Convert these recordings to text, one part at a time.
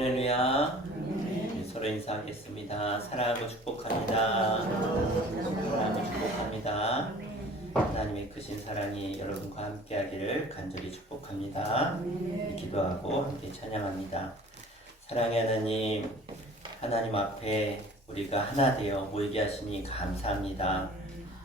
할렐루야. 서로 인사하겠습니다. 사랑하고 축복합니다. 사랑하고 축복합니다. 하나님의 크신 사랑이 여러분과 함께하기를 간절히 축복합니다. 기도하고 함께 찬양합니다. 사랑의 하나님, 하나님 앞에 우리가 하나 되어 모이게 하시니 감사합니다.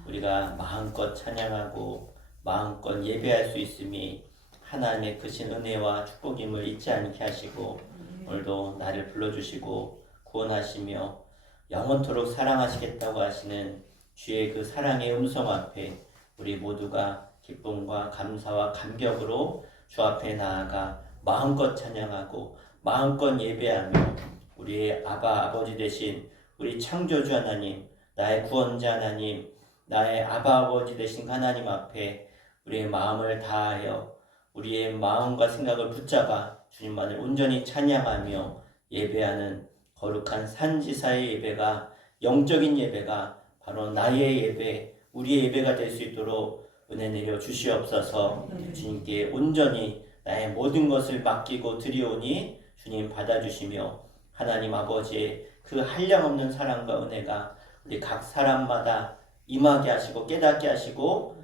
우리가 마음껏 찬양하고 마음껏 예배할 수 있음이 하나님의 크신 은혜와 축복임을 잊지 않게 하시고 오늘도 나를 불러주시고 구원하시며 영원토록 사랑하시겠다고 하시는 주의 그 사랑의 음성 앞에 우리 모두가 기쁨과 감사와 감격으로 주 앞에 나아가 마음껏 찬양하고 마음껏 예배하며 우리의 아버지 되신 우리 창조주 하나님, 나의 구원자 하나님, 나의 아버지 되신 하나님 앞에 우리의 마음을 다하여 우리의 마음과 생각을 붙잡아 주님만을 온전히 찬양하며 예배하는 거룩한 산지사의 예배가, 영적인 예배가 바로 나의 예배, 우리의 예배가 될 수 있도록 은혜 내려 주시옵소서. 주님께 온전히 나의 모든 것을 맡기고 드리오니 주님 받아주시며 하나님 아버지의 그 한량없는 사랑과 은혜가 우리 각 사람마다 임하게 하시고 깨닫게 하시고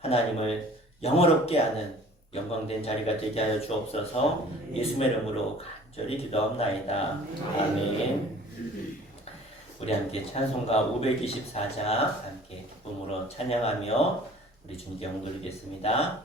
하나님을 영어롭게 하는 영광된 자리가 되게 하여 주옵소서. 예수의 이름으로 간절히 기도합나이다. 아멘. 우리 함께 찬송가 524장 함께 기쁨으로 찬양하며 우리 주님께 영광 돌리겠습니다.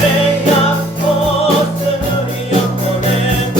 내 약속은 우리 영혼에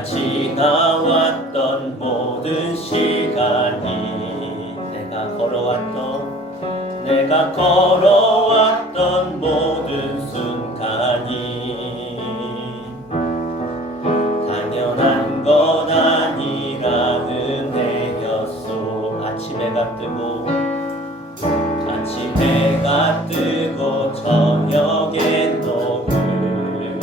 내가 지나왔던 모든 시간이 내가 걸어왔던 모든 순간이 당연한 건 아니라 은혜였소. 아침 해가 뜨고 저녁에 노을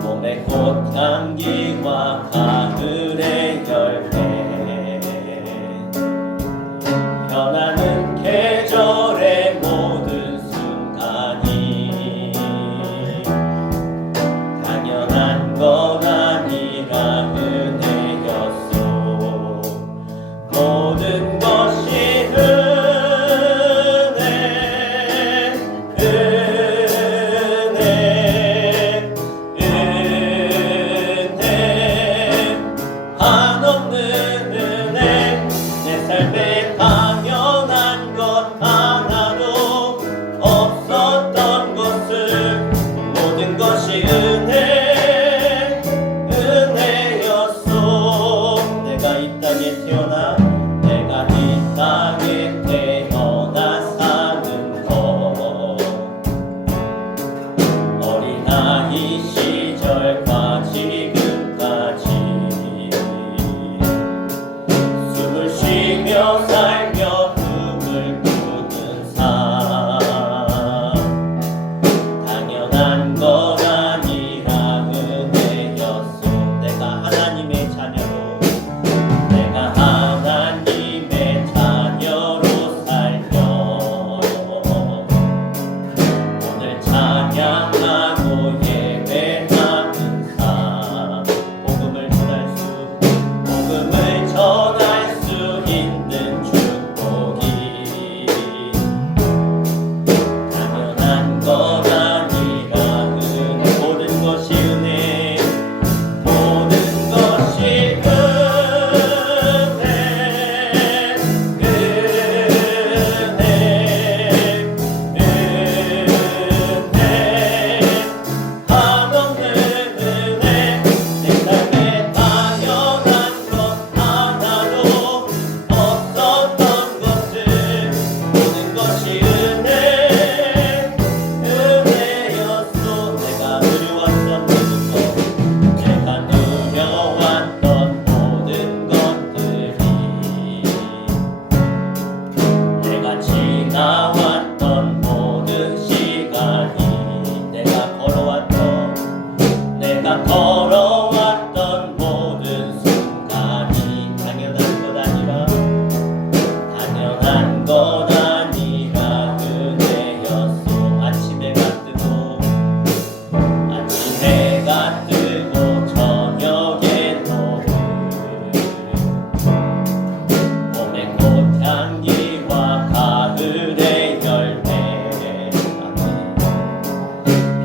봄의 꽃향기와 가을의 열매 변하는 계절의 모든 순간이 당연한 건 아니라 은혜였소. 모든 것이 한없는 은혜 내 삶에 당연한 것 하나도 없었던 것을 모든 것이 은혜였소. 내가 이 땅에 태어나 사는 것 어린아이 시절과 지금까지 숨을 쉬며 살며 꿈을 꾸는 삶 당연한 건 아니라 은혜였소. 내가 하나님의 자녀로 오늘 찬양하고 예배하는 삶 복음을 전할 수 있는 축복이 당연한 건 아니라 은혜. 모든 것이 은혜 모든 것이 지나왔던 모든 시간이 내가 걸어왔던 모든 순간이 당연한 것 아니라 은혜였소. 아침 해가 뜨고 저녁에 노을 봄의 꽃향기와 가을의 열매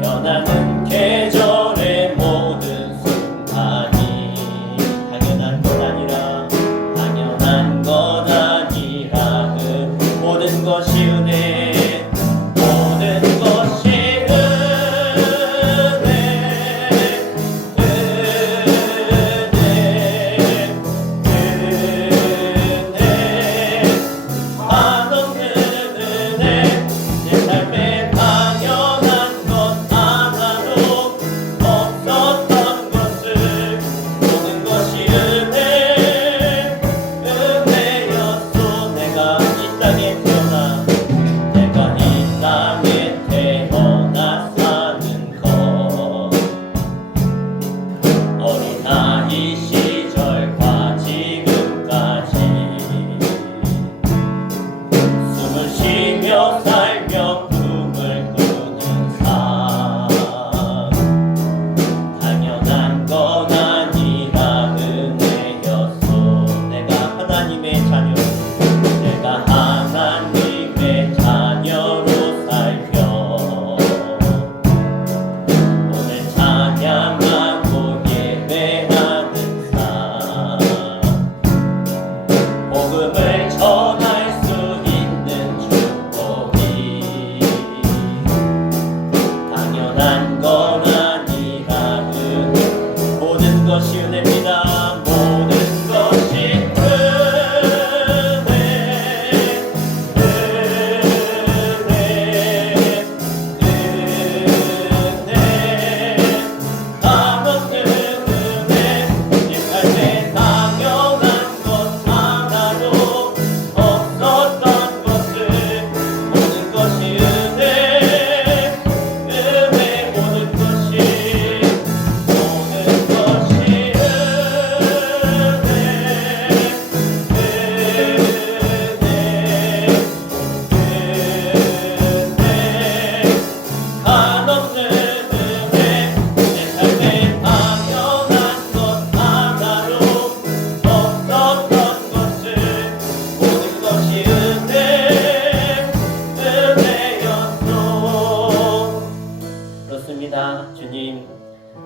변하는 계절의 모든 주님,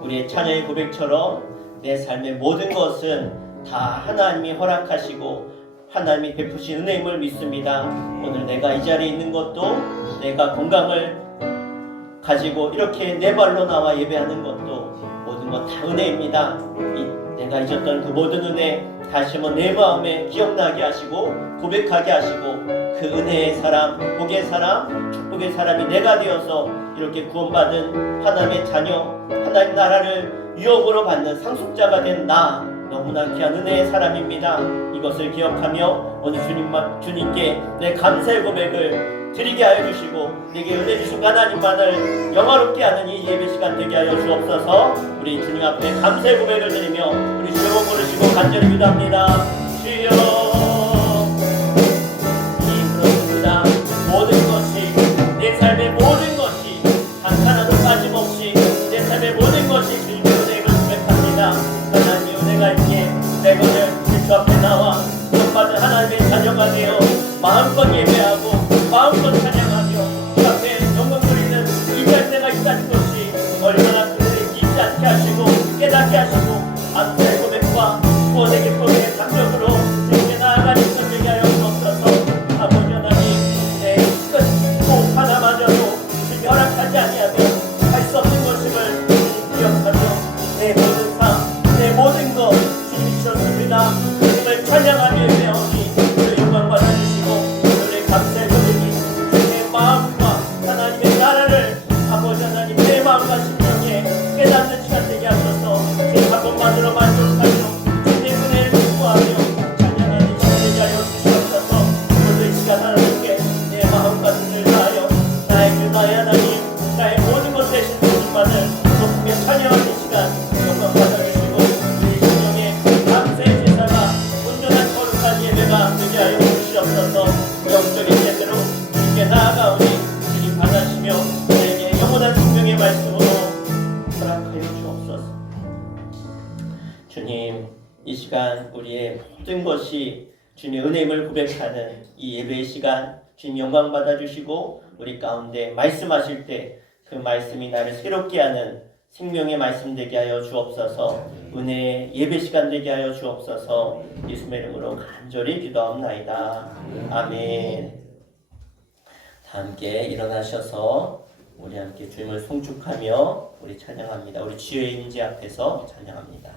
우리의 찬양의 고백처럼 내 삶의 모든 것은 다 하나님이 허락하시고 하나님이 베푸신 은혜임을 믿습니다. 오늘 내가 이 자리에 있는 것도, 내가 건강을 가지고 이렇게 내 발로 나와 예배하는 것도 모든 것 다 은혜입니다. 내가 잊었던 그 모든 은혜 다시 한번 내 마음에 기억나게 하시고 고백하게 하시고, 그 은혜의 사람, 복의 사람, 축복의 사람이 내가 되어서 이렇게 구원받은 하나님의 자녀, 하나님 나라를 유업으로 받는 상속자가 된 나, 너무나 귀한 은혜의 사람입니다. 이것을 기억하며 오늘 주님께 내 감사의 고백을 드리게 하여 주시고, 내게 은혜 주신 하나님만을 영화롭게 하는 이 예배 시간 되게 하여 주옵소서. 우리 주님 앞에 감사의 고백을 드리며 우리 주여 부르시고 간절히 기도합니다. 주여, 그렇습니다. 모든 것이, 내 삶의 모든 것이 단 하나도 빠짐없이 내 삶의 모든 것이 주님의 은혜를 고백합니다. 하나님의 은혜가 있기에 내 것을 주 앞에 나와 구원받은 하나님의 자녀가 되어 마음껏 예배하고 마음껏 찬양하며 주 앞에 영광 돌리는 이 절대가 있다는 것이 얼마나 그들에게 잊지 않게 하시고 깨닫게 하시고, 감사의 고백과 구원의 기쁨의 감격으로 주님께 나아가는 것 되게 하여 주옵소서. 아버지 하나님, 내 끝 호흡 하나마저도 주님이 허락하지 아니하면 할 수 없는 것임을 기억하며 내 모든 삶, 내 모든 것 주님이 주셨습니다. 주님을 찬양하며 예배하오니 그 영광 받아주시고, 오늘의 감사의 고백이 주님의 마음과 하나님의 나라를 아버지 하나님 내 마음과 심령에 깨닫는 시간 되게 하셔서 주님 한 번만으로 만족하며 주님의 은혜를 기뻐하며 찬양하는 시간 되게 하여 주시옵소서. 오늘 이 시간 하나님께 내 마음과 눈을 다하여 나의 주 나의 하나님, 나의 모든 것 되신 주님만을 높이며 찬양하는 시간 영광 받아주시고, 우리 심령에 감사의 제사가 온전한 거룩한 예배가 되게 하여 주시옵소서. 영적인 예배로 주님께 나아가오니 주님 받아시며 내게 영원한 생명의 말씀으로 허락하여 주옵소서. 주님, 이 시간 우리의 모든 것이 주님의 은혜임을 고백하는 이 예배의 시간 주님 영광 받아주시고, 우리 가운데 말씀하실 때 그 말씀이 나를 새롭게 하는 생명의 말씀 되게 하여 주옵소서. 은혜의 예배 시간 되게 하여 주옵소서. 예수의 이름으로 간절히 기도하옵나이다. 아멘. 다 함께 일어나셔서 우리 함께 주님을 송축하며 우리 찬양합니다. 우리 주의 임재 앞에서 찬양합니다.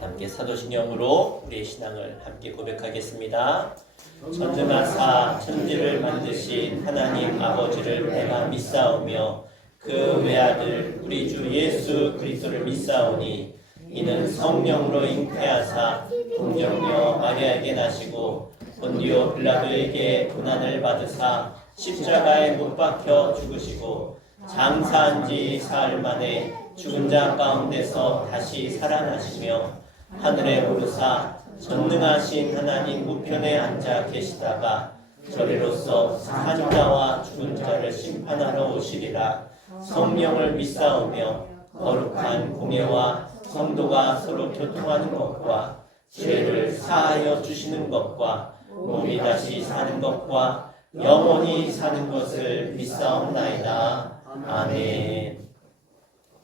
함께 사도신경으로 우리의 신앙을 함께 고백하겠습니다. 전능하사 천지를 만드신 하나님 아버지를 내가 믿사오며 그 외아들 우리 주 예수 그리스도를 믿사오니 이는 성령으로 잉태하사 동정녀 마리아에게 나시고 본디오 빌라도에게 고난을 받으사 십자가에 못 박혀 죽으시고 장사한 지 사흘 만에 죽은 자 가운데서 다시 살아나시며 하늘에 오르사 전능하신 하나님 우편에 앉아 계시다가 저리로서 산 자와 죽은 자를 심판하러 오시리라. 성령을 믿사오며 거룩한 공예와 성도가 서로 교통하는 것과 죄를 사하여 주시는 것과 몸이 다시 사는 것과 영원히 사는 것을 믿사옵나이다. 아멘.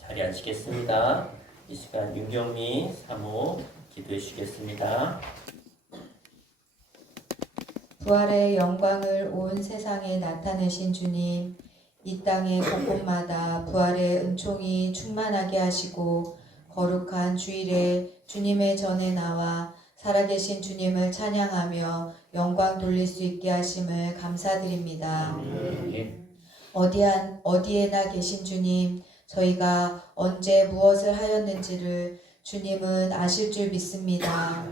자리 앉히겠습니다. 이 시간 윤경미 사모 기도해 주시겠습니다. 부활의 영광을 온 세상에 나타내신 주님, 이 땅의 곳곳마다 부활의 은총이 충만하게 하시고 거룩한 주일에 주님의 전에 나와 살아계신 주님을 찬양하며 영광 돌릴 수 있게 하심을 감사드립니다. 어디에나 계신 주님, 저희가 언제 무엇을 하였는지를 주님은 아실 줄 믿습니다.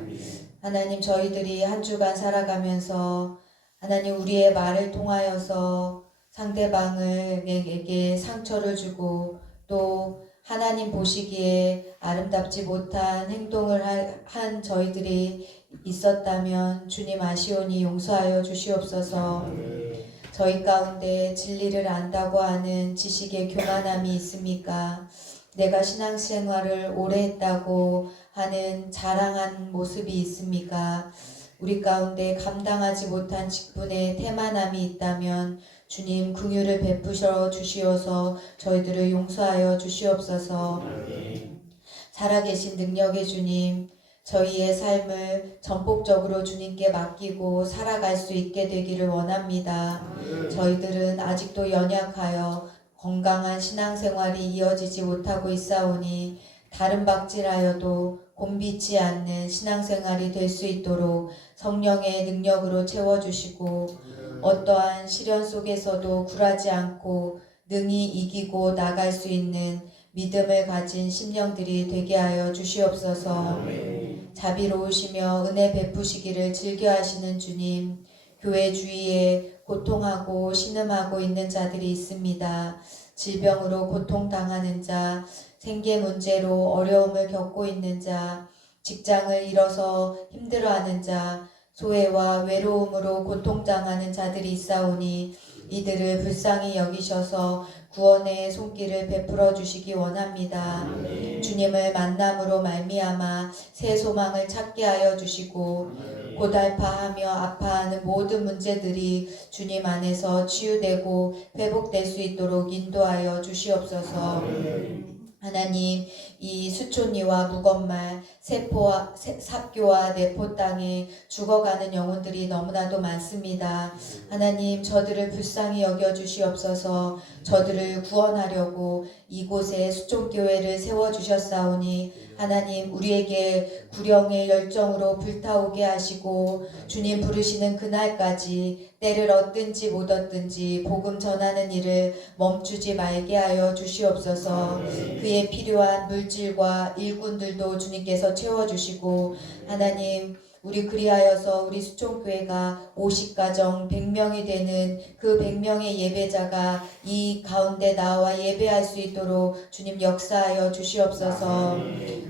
하나님, 저희들이 한 주간 살아가면서 하나님 우리의 말을 통하여서 상대방에게 상처를 주고 또 하나님 보시기에 아름답지 못한 행동을 한 저희들이 있었다면 주님 아시오니 용서하여 주시옵소서. 저희 가운데 진리를 안다고 하는 지식의 교만함이 있습니까? 내가 신앙생활을 오래 했다고 하는 자랑한 모습이 있습니까? 우리 가운데 감당하지 못한 직분의 태만함이 있다면 주님 긍휼을 베푸셔 주시어서 저희들을 용서하여 주시옵소서. 살아계신 능력의 주님, 저희의 삶을 전폭적으로 주님께 맡기고 살아갈 수 있게 되기를 원합니다. 저희들은 아직도 연약하여 건강한 신앙생활이 이어지지 못하고 있사오니 다른 박질하여도 곤비치 않는 신앙생활이 될 수 있도록 성령의 능력으로 채워주시고 어떠한 시련 속에서도 굴하지 않고 능히 이기고 나갈 수 있는 믿음을 가진 심령들이 되게 하여 주시옵소서. 자비로우시며 은혜 베푸시기를 즐겨하시는 주님, 교회 주위에 고통하고 신음하고 있는 자들이 있습니다. 질병으로 고통당하는 자, 생계 문제로 어려움을 겪고 있는 자, 직장을 잃어서 힘들어하는 자, 소외와 외로움으로 고통당하는 자들이 있사오니 이들을 불쌍히 여기셔서 구원의 손길을 베풀어 주시기 원합니다. 주님을 만남으로 말미암아 새 소망을 찾게 하여 주시고 고달파하며 아파하는 모든 문제들이 주님 안에서 치유되고 회복될 수 있도록 인도하여 주시옵소서. 하나님, 이 수촌리와 묵엄말, 세포와 삽교와 내포 땅에 죽어가는 영혼들이 너무나도 많습니다. 하나님, 저들을 불쌍히 여겨주시옵소서. 저들을 구원하려고 이곳에 수촌교회를 세워주셨사오니 하나님, 우리에게 구령의 열정으로 불타오게 하시고 주님 부르시는 그날까지 때를 얻든지 못 얻든지 복음 전하는 일을 멈추지 말게 하여 주시옵소서. 그에 필요한 물질과 일꾼들도 주님께서 채워주시고 하나님, 우리 그리하여서 우리 수촌교회가 50가정 100명이 되는 그 100명의 예배자가 이 가운데 나와 예배할 수 있도록 주님 역사하여 주시옵소서.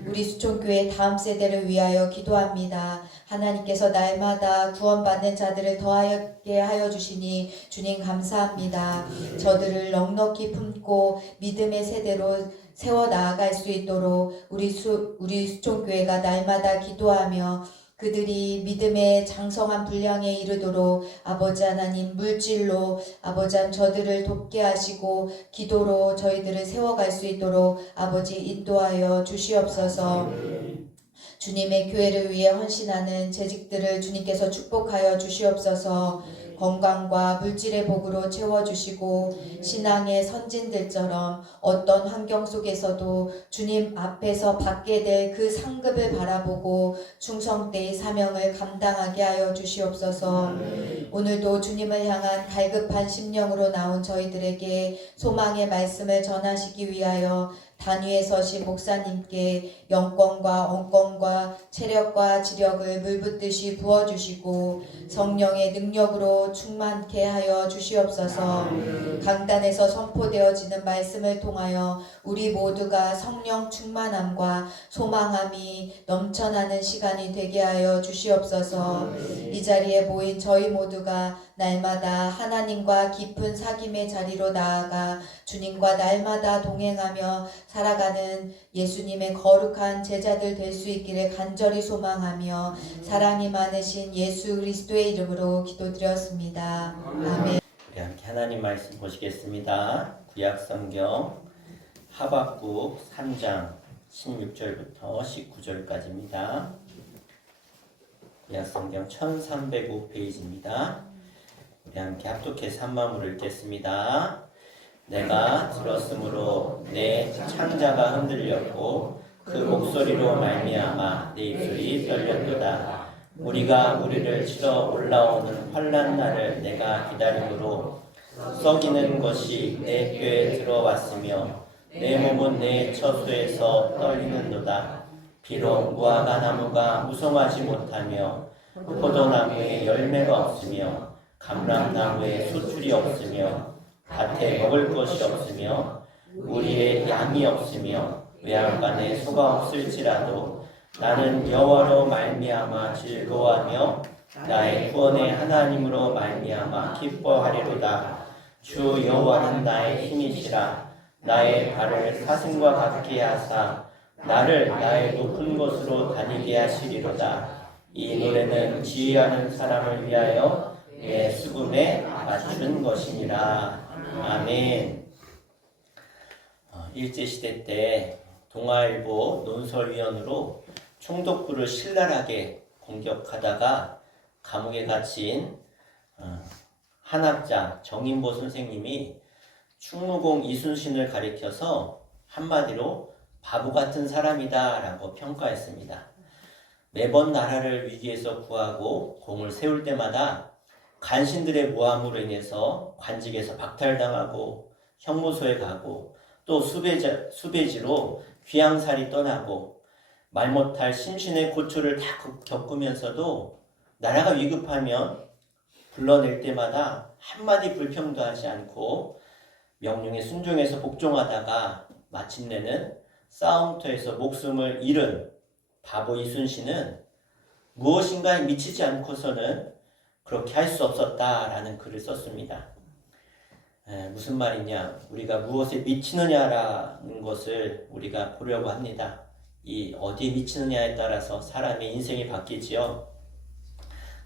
우리 수촌교회 다음 세대를 위하여 기도합니다. 하나님께서 날마다 구원받는 자들을 더하게 하여 주시니 주님 감사합니다. 저들을 넉넉히 품고 믿음의 세대로 세워 나아갈 수 있도록 우리 수촌교회가 날마다 기도하며 그들이 믿음의 장성한 분량에 이르도록 아버지 하나님 물질로 아버지 한 저들을 돕게 하시고 기도로 저희들을 세워갈 수 있도록 아버지 인도하여 주시옵소서. 주님의 교회를 위해 헌신하는 재직들을 주님께서 축복하여 주시옵소서. 건강과 물질의 복으로 채워주시고 신앙의 선진들처럼 어떤 환경 속에서도 주님 앞에서 받게 될 그 상급을 바라보고 충성되이 사명을 감당하게 하여 주시옵소서. 오늘도 주님을 향한 갈급한 심령으로 나온 저희들에게 소망의 말씀을 전하시기 위하여 단위에 서신 목사님께 영권과 언권과 체력과 지력을 물붓듯이 부어주시고 성령의 능력으로 충만케 하여 주시옵소서. 강단에서 선포되어지는 말씀을 통하여 우리 모두가 성령 충만함과 소망함이 넘쳐나는 시간이 되게 하여 주시옵소서. 이 자리에 모인 저희 모두가 날마다 하나님과 깊은 사귐의 자리로 나아가 주님과 날마다 동행하며 살아가는 예수님의 거룩한 제자들 될 수 있기를 간절히 소망하며 사랑이 많으신 예수 그리스도의 이름으로 기도드렸습니다. 아멘. 우리 함께 하나님 말씀 보시겠습니다. 구약 성경 하박국 3장 16절부터 19절까지입니다. 구약 성경 1305페이지입니다. 우리 함께 합독해서 한 마음으로 읽겠습니다. 내가 들었으므로 내 창자가 흔들렸고 그 목소리로 말미암아 내 입술이 떨렸도다. 우리가 우리를 치러 올라오는 환난 날을 내가 기다림으로 썩이는 것이 내 뼈에 들어왔으며 내 몸은 내 처소에서 떨리는도다. 비록 무화과 나무가 무성하지 못하며 포도나무에 열매가 없으며 감람나무에 수출이 없으며 밭에 먹을 것이 없으며 우리의 양이 없으며 외양간에 소가 없을지라도 나는 여호와로 말미암아 즐거워하며 나의 구원의 하나님으로 말미암아 기뻐하리로다. 주 여호와는 나의 힘이시라. 나의 발을 사슴과 같게 하사 나를 나의 높은 곳으로 다니게 하시리로다. 이 노래는 지휘하는 사람을 위하여 내 수금에 맞춘 것이니라. 아멘. 일제시대 때 동아일보 논설위원으로 총독부를 신랄하게 공격하다가 감옥에 갇힌 한학자 정인보 선생님이 충무공 이순신을 가리켜서 한마디로 바보 같은 사람이다 라고 평가했습니다. 매번 나라를 위기에서 구하고 공을 세울 때마다 간신들의 모함으로 인해서 관직에서 박탈당하고 형무소에 가고 또 수배지로 귀양살이 떠나고 말 못할 심신의 고초를 다 겪으면서도 나라가 위급하면 불러낼 때마다 한마디 불평도 하지 않고 명령에 순종해서 복종하다가 마침내는 싸움터에서 목숨을 잃은 바보 이순신은 무엇인가에 미치지 않고서는 그렇게 할 수 없었다라는 글을 썼습니다. 무슨 말이냐? 우리가 무엇에 미치느냐라는 것을 우리가 보려고 합니다. 이 어디에 미치느냐에 따라서 사람의 인생이 바뀌지요.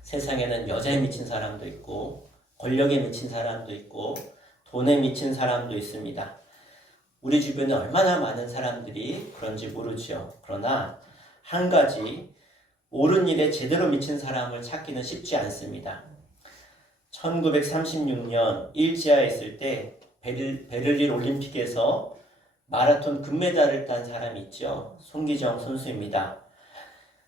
세상에는 여자에 미친 사람도 있고 권력에 미친 사람도 있고 돈에 미친 사람도 있습니다. 우리 주변에 얼마나 많은 사람들이 그런지 모르지요. 그러나 한 가지 옳은 일에 제대로 미친 사람을 찾기는 쉽지 않습니다. 1936년 일지하에 있을 때 베를린 올림픽에서 마라톤 금메달을 딴 사람이 있죠. 송기정 선수입니다.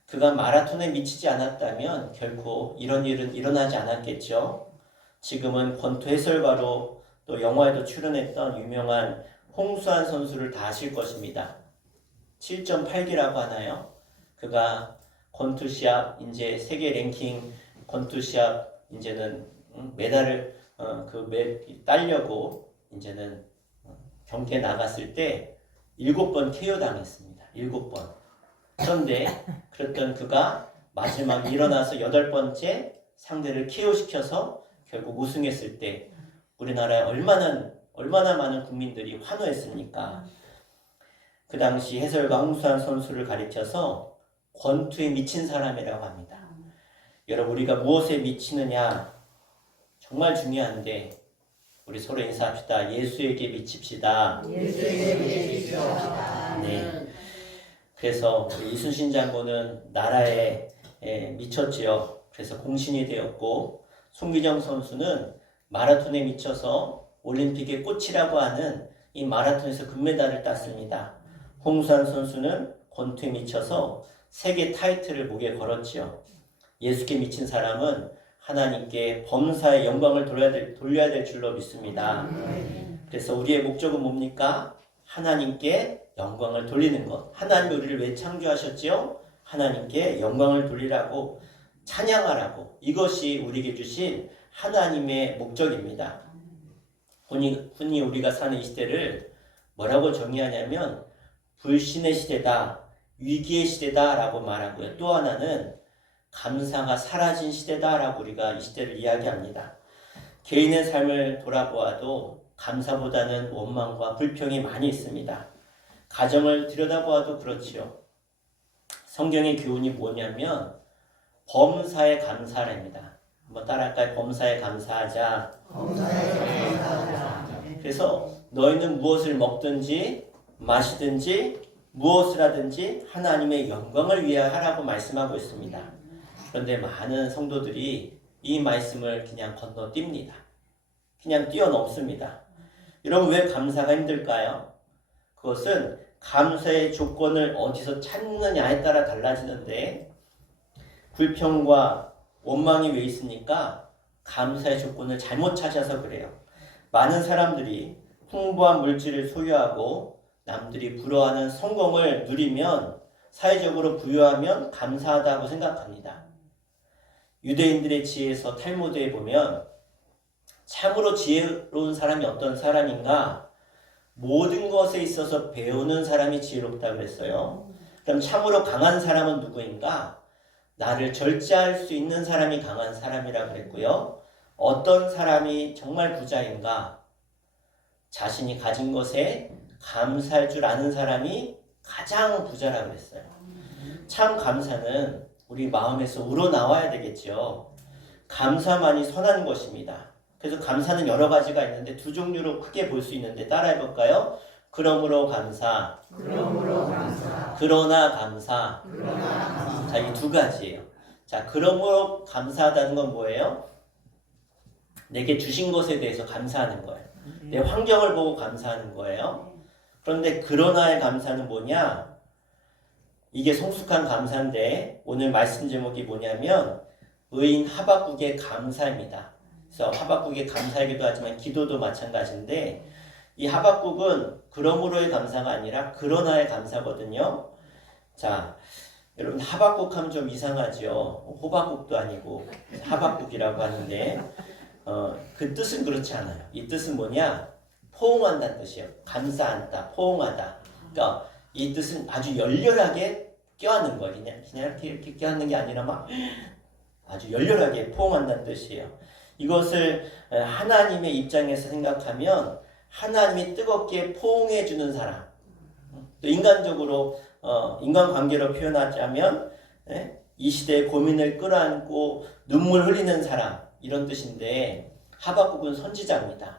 그가 마라톤에 미치지 않았다면 결코 이런 일은 일어나지 않았겠죠. 지금은 권투 해설가로 또 영화에도 출연했던 유명한 홍수환 선수를 다 아실 것입니다. 7.8기라고 하나요? 그가 권투 시합 이제 세계 랭킹 권투 시합 이제는 메달을 따려고 이제는 경기에 나갔을 때 7번 KO 당했습니다. 7번. 그런데 그랬던 그가 마지막 일어나서 8번째 상대를 KO시켜서 결국 우승했을 때 우리나라에 얼마나 많은 국민들이 환호했습니까? 그 당시 해설가 홍수환 선수를 가리켜서 권투에 미친 사람이라고 합니다. 여러분, 우리가 무엇에 미치느냐 정말 중요한데 우리 서로 인사합시다. 예수에게 미칩시다. 예수에게 미칩시다. 네. 그래서 우리 이순신 장군은 나라에 미쳤지요. 그래서 공신이 되었고 송기정 선수는 마라톤에 미쳐서 올림픽의 꽃이라고 하는 이 마라톤에서 금메달을 땄습니다. 홍수환 선수는 권투에 미쳐서 세계 타이틀을 목에 걸었지요. 예수께 미친 사람은 하나님께 범사의 영광을 돌려야 될 줄로 믿습니다. 그래서 우리의 목적은 뭡니까? 하나님께 영광을 돌리는 것. 하나님이 우리를 왜 창조하셨지요? 하나님께 영광을 돌리라고, 찬양하라고. 이것이 우리에게 주신 하나님의 목적입니다. 흔히 우리가 사는 이 시대를 뭐라고 정의하냐면 불신의 시대다, 위기의 시대다 라고 말하고요. 또 하나는 감사가 사라진 시대다 라고 우리가 이 시대를 이야기합니다. 개인의 삶을 돌아보아도 감사보다는 원망과 불평이 많이 있습니다. 가정을 들여다보아도 그렇지요. 성경의 교훈이 뭐냐면 범사에 감사랍니다. 한번 따라할까요? 범사에 감사하자. 그래서 너희는 무엇을 먹든지 마시든지 무엇을 하든지 하나님의 영광을 위하여 하라고 말씀하고 있습니다. 그런데 많은 성도들이 이 말씀을 그냥 건너뜁니다. 그냥 뛰어넘습니다. 여러분, 왜 감사가 힘들까요? 그것은 감사의 조건을 어디서 찾느냐에 따라 달라지는데, 불평과 원망이 왜 있습니까? 감사의 조건을 잘못 찾아서 그래요. 많은 사람들이 풍부한 물질을 소유하고 남들이 부러워하는 성공을 누리면, 사회적으로 부유하면 감사하다고 생각합니다. 유대인들의 지혜에서 탈무드에 보면 참으로 지혜로운 사람이 어떤 사람인가? 모든 것에 있어서 배우는 사람이 지혜롭다고 했어요. 그럼 참으로 강한 사람은 누구인가? 나를 절제할 수 있는 사람이 강한 사람이라고 그랬고요. 어떤 사람이 정말 부자인가? 자신이 가진 것에 감사할 줄 아는 사람이 가장 부자라고 했어요. 참 감사는 우리 마음에서 우러나와야 되겠죠. 감사만이 선한 것입니다. 그래서 감사는 여러 가지가 있는데 두 종류로 크게 볼 수 있는데 따라해볼까요? 그러므로 감사, 그러나 감사. 자, 이 두 가지예요. 자, 그러므로 감사하다는 건 뭐예요? 내게 주신 것에 대해서 감사하는 거예요. 내 환경을 보고 감사하는 거예요. 그런데 그러나의 감사는 뭐냐? 이게 성숙한 감사인데 오늘 말씀 제목이 뭐냐면 의인 하박국의 감사입니다. 그래서 하박국의 감사이기도 하지만 기도도 마찬가지인데, 이 하박국은 그러므로의 감사가 아니라 그러나의 감사거든요. 자, 여러분, 하박국 하면 좀 이상하죠. 호박국도 아니고 하박국이라고 하는데 그 뜻은 그렇지 않아요. 이 뜻은 뭐냐? 포옹한다는 뜻이에요. 감사한다, 포옹하다. 그러니까 이 뜻은 아주 열렬하게 껴안는 거예요. 그냥 이렇게 껴안는 게 아니라 막 아주 열렬하게 포옹한다는 뜻이에요. 이것을 하나님의 입장에서 생각하면 하나님이 뜨겁게 포옹해 주는 사람, 또 인간적으로 인간관계로 표현하자면 이 시대의 고민을 끌어안고 눈물 흘리는 사람, 이런 뜻인데, 하박국은 선지자입니다.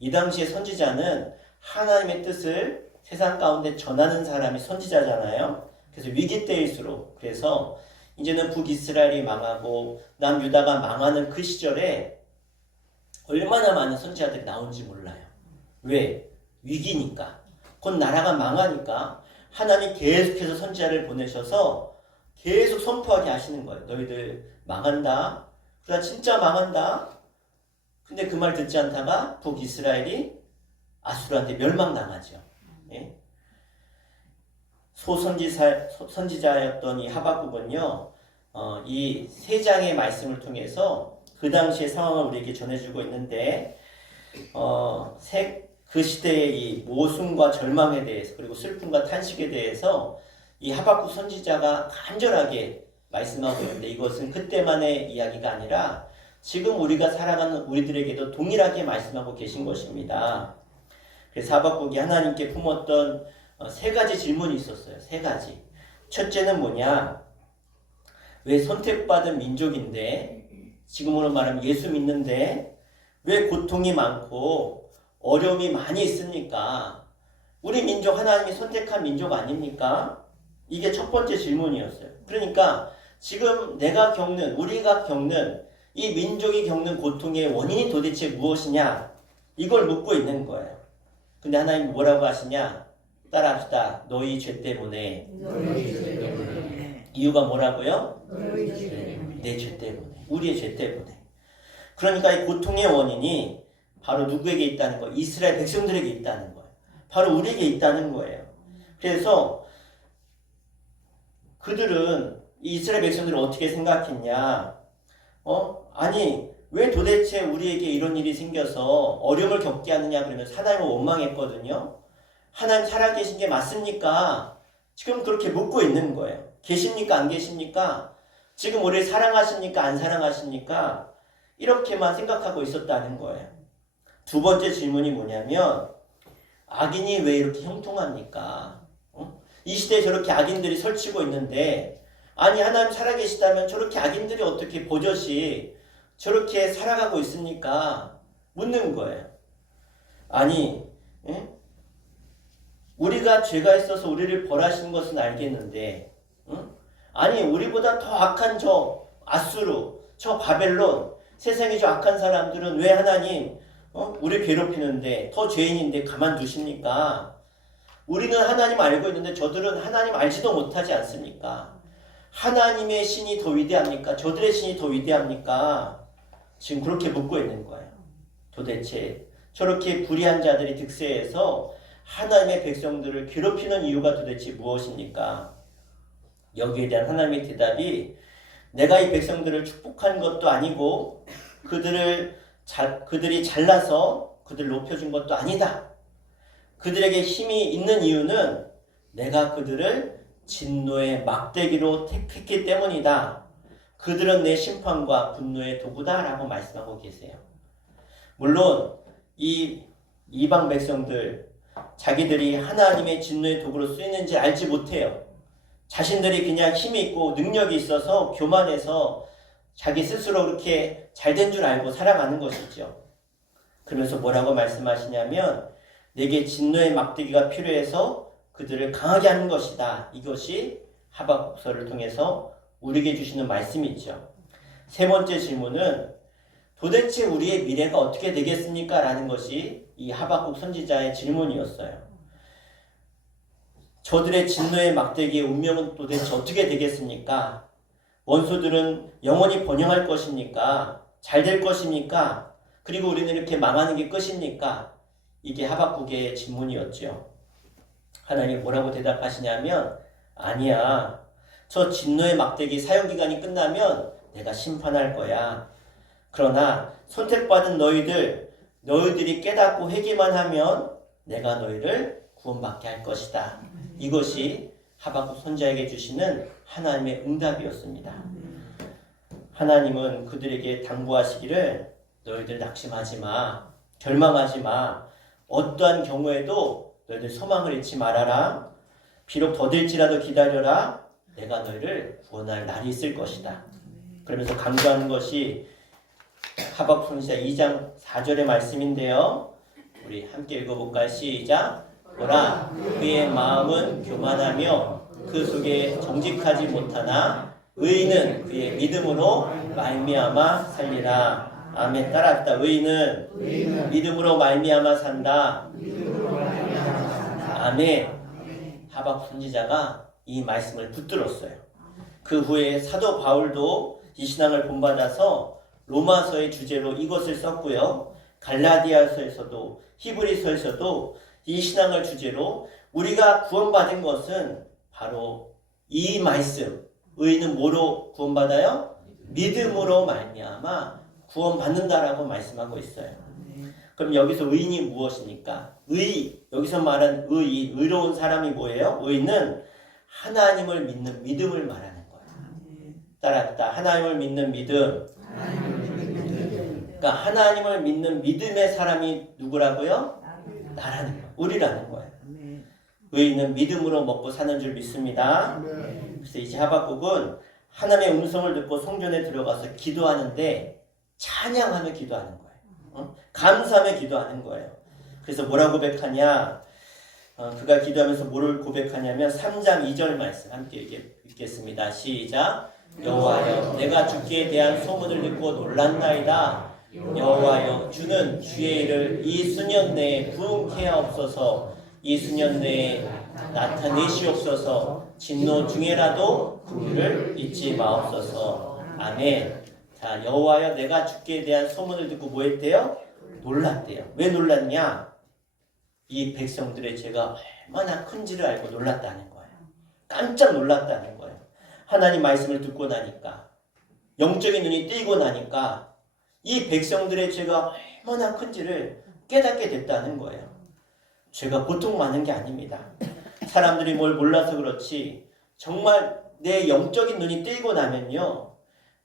이 당시의 선지자는 하나님의 뜻을 세상 가운데 전하는 사람이 선지자잖아요. 그래서 위기 때일수록, 그래서 이제는 북이스라엘이 망하고 남유다가 망하는 그 시절에 얼마나 많은 선지자들이 나온지 몰라요. 왜? 위기니까. 곧 나라가 망하니까 하나님이 계속해서 선지자를 보내셔서 계속 선포하게 하시는 거예요. 너희들 망한다. 그러다 진짜 망한다. 근데 그 말 듣지 않다가 북이스라엘이 아수르한테 멸망당하죠. 예? 선지자였던 이 하박국은요, 이 세 장의 말씀을 통해서 그 당시의 상황을 우리에게 전해주고 있는데, 그 시대의 이 모순과 절망에 대해서, 그리고 슬픔과 탄식에 대해서 이 하박국 선지자가 간절하게 말씀하고 있는데, 이것은 그때만의 이야기가 아니라 지금 우리가 살아가는 우리들에게도 동일하게 말씀하고 계신 것입니다. 그래서 하박국이 하나님께 품었던 세 가지 질문이 있었어요. 세 가지. 첫째는 뭐냐? 왜 선택받은 민족인데, 지금으로 말하면 예수 믿는데 왜 고통이 많고 어려움이 많이 있습니까? 우리 민족 하나님이 선택한 민족 아닙니까? 이게 첫 번째 질문이었어요. 그러니까 지금 우리가 겪는 이 민족이 겪는 고통의 원인이 도대체 무엇이냐? 이걸 묻고 있는 거예요. 근데 하나님 뭐라고 하시냐? 따라합시다. 너희 죄 때문에. 이유가 뭐라고요? 내 죄 때문에. 우리의 죄 때문에. 그러니까 이 고통의 원인이 바로 누구에게 있다는 거예요? 이스라엘 백성들에게 있다는 거예요. 바로 우리에게 있다는 거예요. 그래서 그들은 이스라엘 백성들을 어떻게 생각했냐? 아니 왜 도대체 우리에게 이런 일이 생겨서 어려움을 겪게 하느냐 그러면서 하나님을 원망했거든요. 하나님 살아계신 게 맞습니까? 지금 그렇게 묻고 있는 거예요. 계십니까? 안 계십니까? 지금 우리를 사랑하십니까? 안 사랑하십니까? 이렇게만 생각하고 있었다는 거예요. 두 번째 질문이 뭐냐면 악인이 왜 이렇게 형통합니까? 이 시대에 저렇게 악인들이 설치고 있는데 아니 하나님 살아계시다면 저렇게 악인들이 어떻게 버젓이 저렇게 살아가고 있습니까? 묻는 거예요. 아니 우리가 죄가 있어서 우리를 벌하시는 것은 알겠는데 아니 우리보다 더 악한 저 아수르, 저 바벨론 세상에 저 악한 사람들은 왜 하나님 우리 괴롭히는데 더 죄인인데 가만두십니까? 우리는 하나님 알고 있는데 저들은 하나님 알지도 못하지 않습니까? 하나님의 신이 더 위대합니까? 저들의 신이 더 위대합니까? 지금 그렇게 묻고 있는 거예요. 도대체 저렇게 불의한 자들이 득세해서 하나님의 백성들을 괴롭히는 이유가 도대체 무엇입니까? 여기에 대한 하나님의 대답이 내가 이 백성들을 축복한 것도 아니고 그들이 잘나서 그들을 높여준 것도 아니다. 그들에게 힘이 있는 이유는 내가 그들을 진노의 막대기로 택했기 때문이다. 그들은 내 심판과 분노의 도구다 라고 말씀하고 계세요. 물론 이 이방 백성들 자기들이 하나님의 진노의 도구로 쓰이는지 알지 못해요. 자신들이 그냥 힘이 있고 능력이 있어서 교만해서 자기 스스로 그렇게 잘된 줄 알고 살아가는 것이죠. 그러면서 뭐라고 말씀하시냐면 내게 진노의 막대기가 필요해서 그들을 강하게 하는 것이다. 이것이 하박국서를 통해서 우리에게 주시는 말씀이죠. 세 번째 질문은 도대체 우리의 미래가 어떻게 되겠습니까? 라는 것이 이 하박국 선지자의 질문이었어요. 저들의 진노의 막대기의 운명은 도대체 어떻게 되겠습니까? 원수들은 영원히 번영할 것입니까? 잘 될 것입니까? 그리고 우리는 이렇게 망하는 게 끝입니까? 이게 하박국의 질문이었죠. 하나님이 뭐라고 대답하시냐면 아니야. 저 진노의 막대기 사용기간이 끝나면 내가 심판할 거야. 그러나 선택받은 너희들이 깨닫고 회개만 하면 내가 너희를 구원받게 할 것이다. 이것이 하박국 선지자에게 주시는 하나님의 응답이었습니다. 하나님은 그들에게 당부하시기를 너희들 낙심하지 마. 절망하지 마. 어떠한 경우에도 너희들 소망을 잃지 말아라. 비록 더딜지라도 기다려라. 내가 너희를 구원할 날이 있을 것이다. 그러면서 강조하는 것이 하박국 선지자 2장 4절의 말씀인데요. 우리 함께 읽어볼까요? 시작. 보라, 그의 마음은 교만하며 그 속에 정직하지 못하나 의인은 그의 믿음으로 말미암아 살리라. 아멘. 따라합시다. 의인은 믿음으로 말미암아 산다. 아멘. 하박국 선지자가 이 말씀을 붙들었어요. 그 후에 사도 바울도 이 신앙을 본받아서 로마서의 주제로 이것을 썼고요. 갈라디아서에서도 히브리서에서도 이 신앙을 주제로 우리가 구원받은 것은 바로 이 말씀. 의인은 뭐로 구원받아요? 믿음으로 말미암아 구원받는다라고 말씀하고 있어요. 그럼 여기서 의인이 무엇입니까? 여기서 말한 의로운 사람이 뭐예요? 의인은 하나님을 믿는 믿음을 말하는 거예요. 따라합시다. 하나님을 믿는 믿음. 그러니까 하나님을 믿는 믿음의 사람이 누구라고요? 나라는 거예요. 우리라는 거예요. 의인은 믿음으로 먹고 사는 줄 믿습니다. 그래서 이제 하박국은 하나님의 음성을 듣고 성전에 들어가서 기도하는데 찬양하며 기도하는 거예요. 감사하며 기도하는 거예요. 그래서 뭐라고 고백하냐? 그가 기도하면서 뭐를 고백하냐면 3장 2절 말씀 함께 읽겠습니다. 시작. 여호와여 내가 주께 대한 소문을 듣고 놀란나이다. 여호와여 주는 주의 일을 이 수년 내에 부응케 하옵소서. 이 수년 내에 나타내시옵소서. 진노 중에라도 그를 잊지 마옵소서. 아멘. 자, 여호와여 내가 주께 대한 소문을 듣고 뭐 했대요? 놀랐대요. 왜 놀랐냐? 이 백성들의 죄가 얼마나 큰지를 알고 놀랐다는 거예요. 깜짝 놀랐다는 거예요. 하나님 말씀을 듣고 나니까, 영적인 눈이 뜨이고 나니까 이 백성들의 죄가 얼마나 큰지를 깨닫게 됐다는 거예요. 죄가 보통 많은 게 아닙니다. 사람들이 뭘 몰라서 그렇지 정말 내 영적인 눈이 뜨이고 나면요,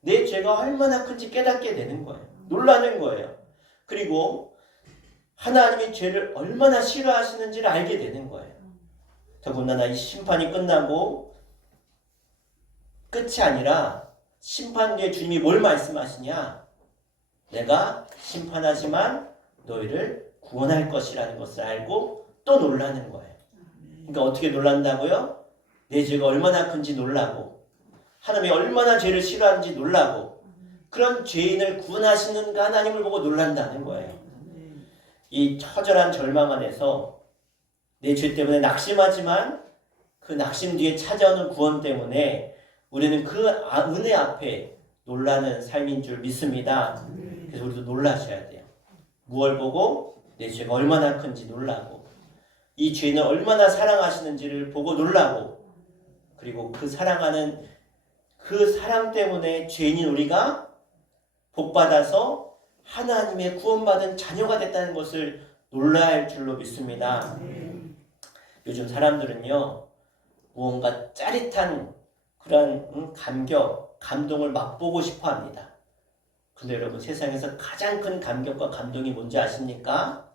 내 죄가 얼마나 큰지 깨닫게 되는 거예요. 놀라는 거예요. 그리고 하나님이 죄를 얼마나 싫어하시는지를 알게 되는 거예요. 더군다나 이 심판이 끝나고 끝이 아니라 심판 뒤에 주님이 뭘 말씀하시냐? 내가 심판하지만 너희를 구원할 것이라는 것을 알고 또 놀라는 거예요. 그러니까 어떻게 놀란다고요? 내 죄가 얼마나 큰지 놀라고, 하나님이 얼마나 죄를 싫어하는지 놀라고, 그런 죄인을 구원하시는 그 하나님을 보고 놀란다는 거예요. 이 처절한 절망 안에서 내 죄 때문에 낙심하지만 그 낙심 뒤에 찾아오는 구원 때문에 우리는 그 은혜 앞에 놀라는 삶인 줄 믿습니다. 그래서 우리도 놀라셔야 돼요. 무엇을 보고? 내 죄가 얼마나 큰지 놀라고, 이 죄인을 얼마나 사랑하시는지를 보고 놀라고, 그리고 그 사랑하는 그 사랑 때문에 죄인인 우리가 복받아서 하나님의 구원받은 자녀가 됐다는 것을 놀라야 할 줄로 믿습니다. 요즘 사람들은요, 무언가 짜릿한 그런 감격, 감동을 맛보고 싶어 합니다. 근데 여러분, 세상에서 가장 큰 감격과 감동이 뭔지 아십니까?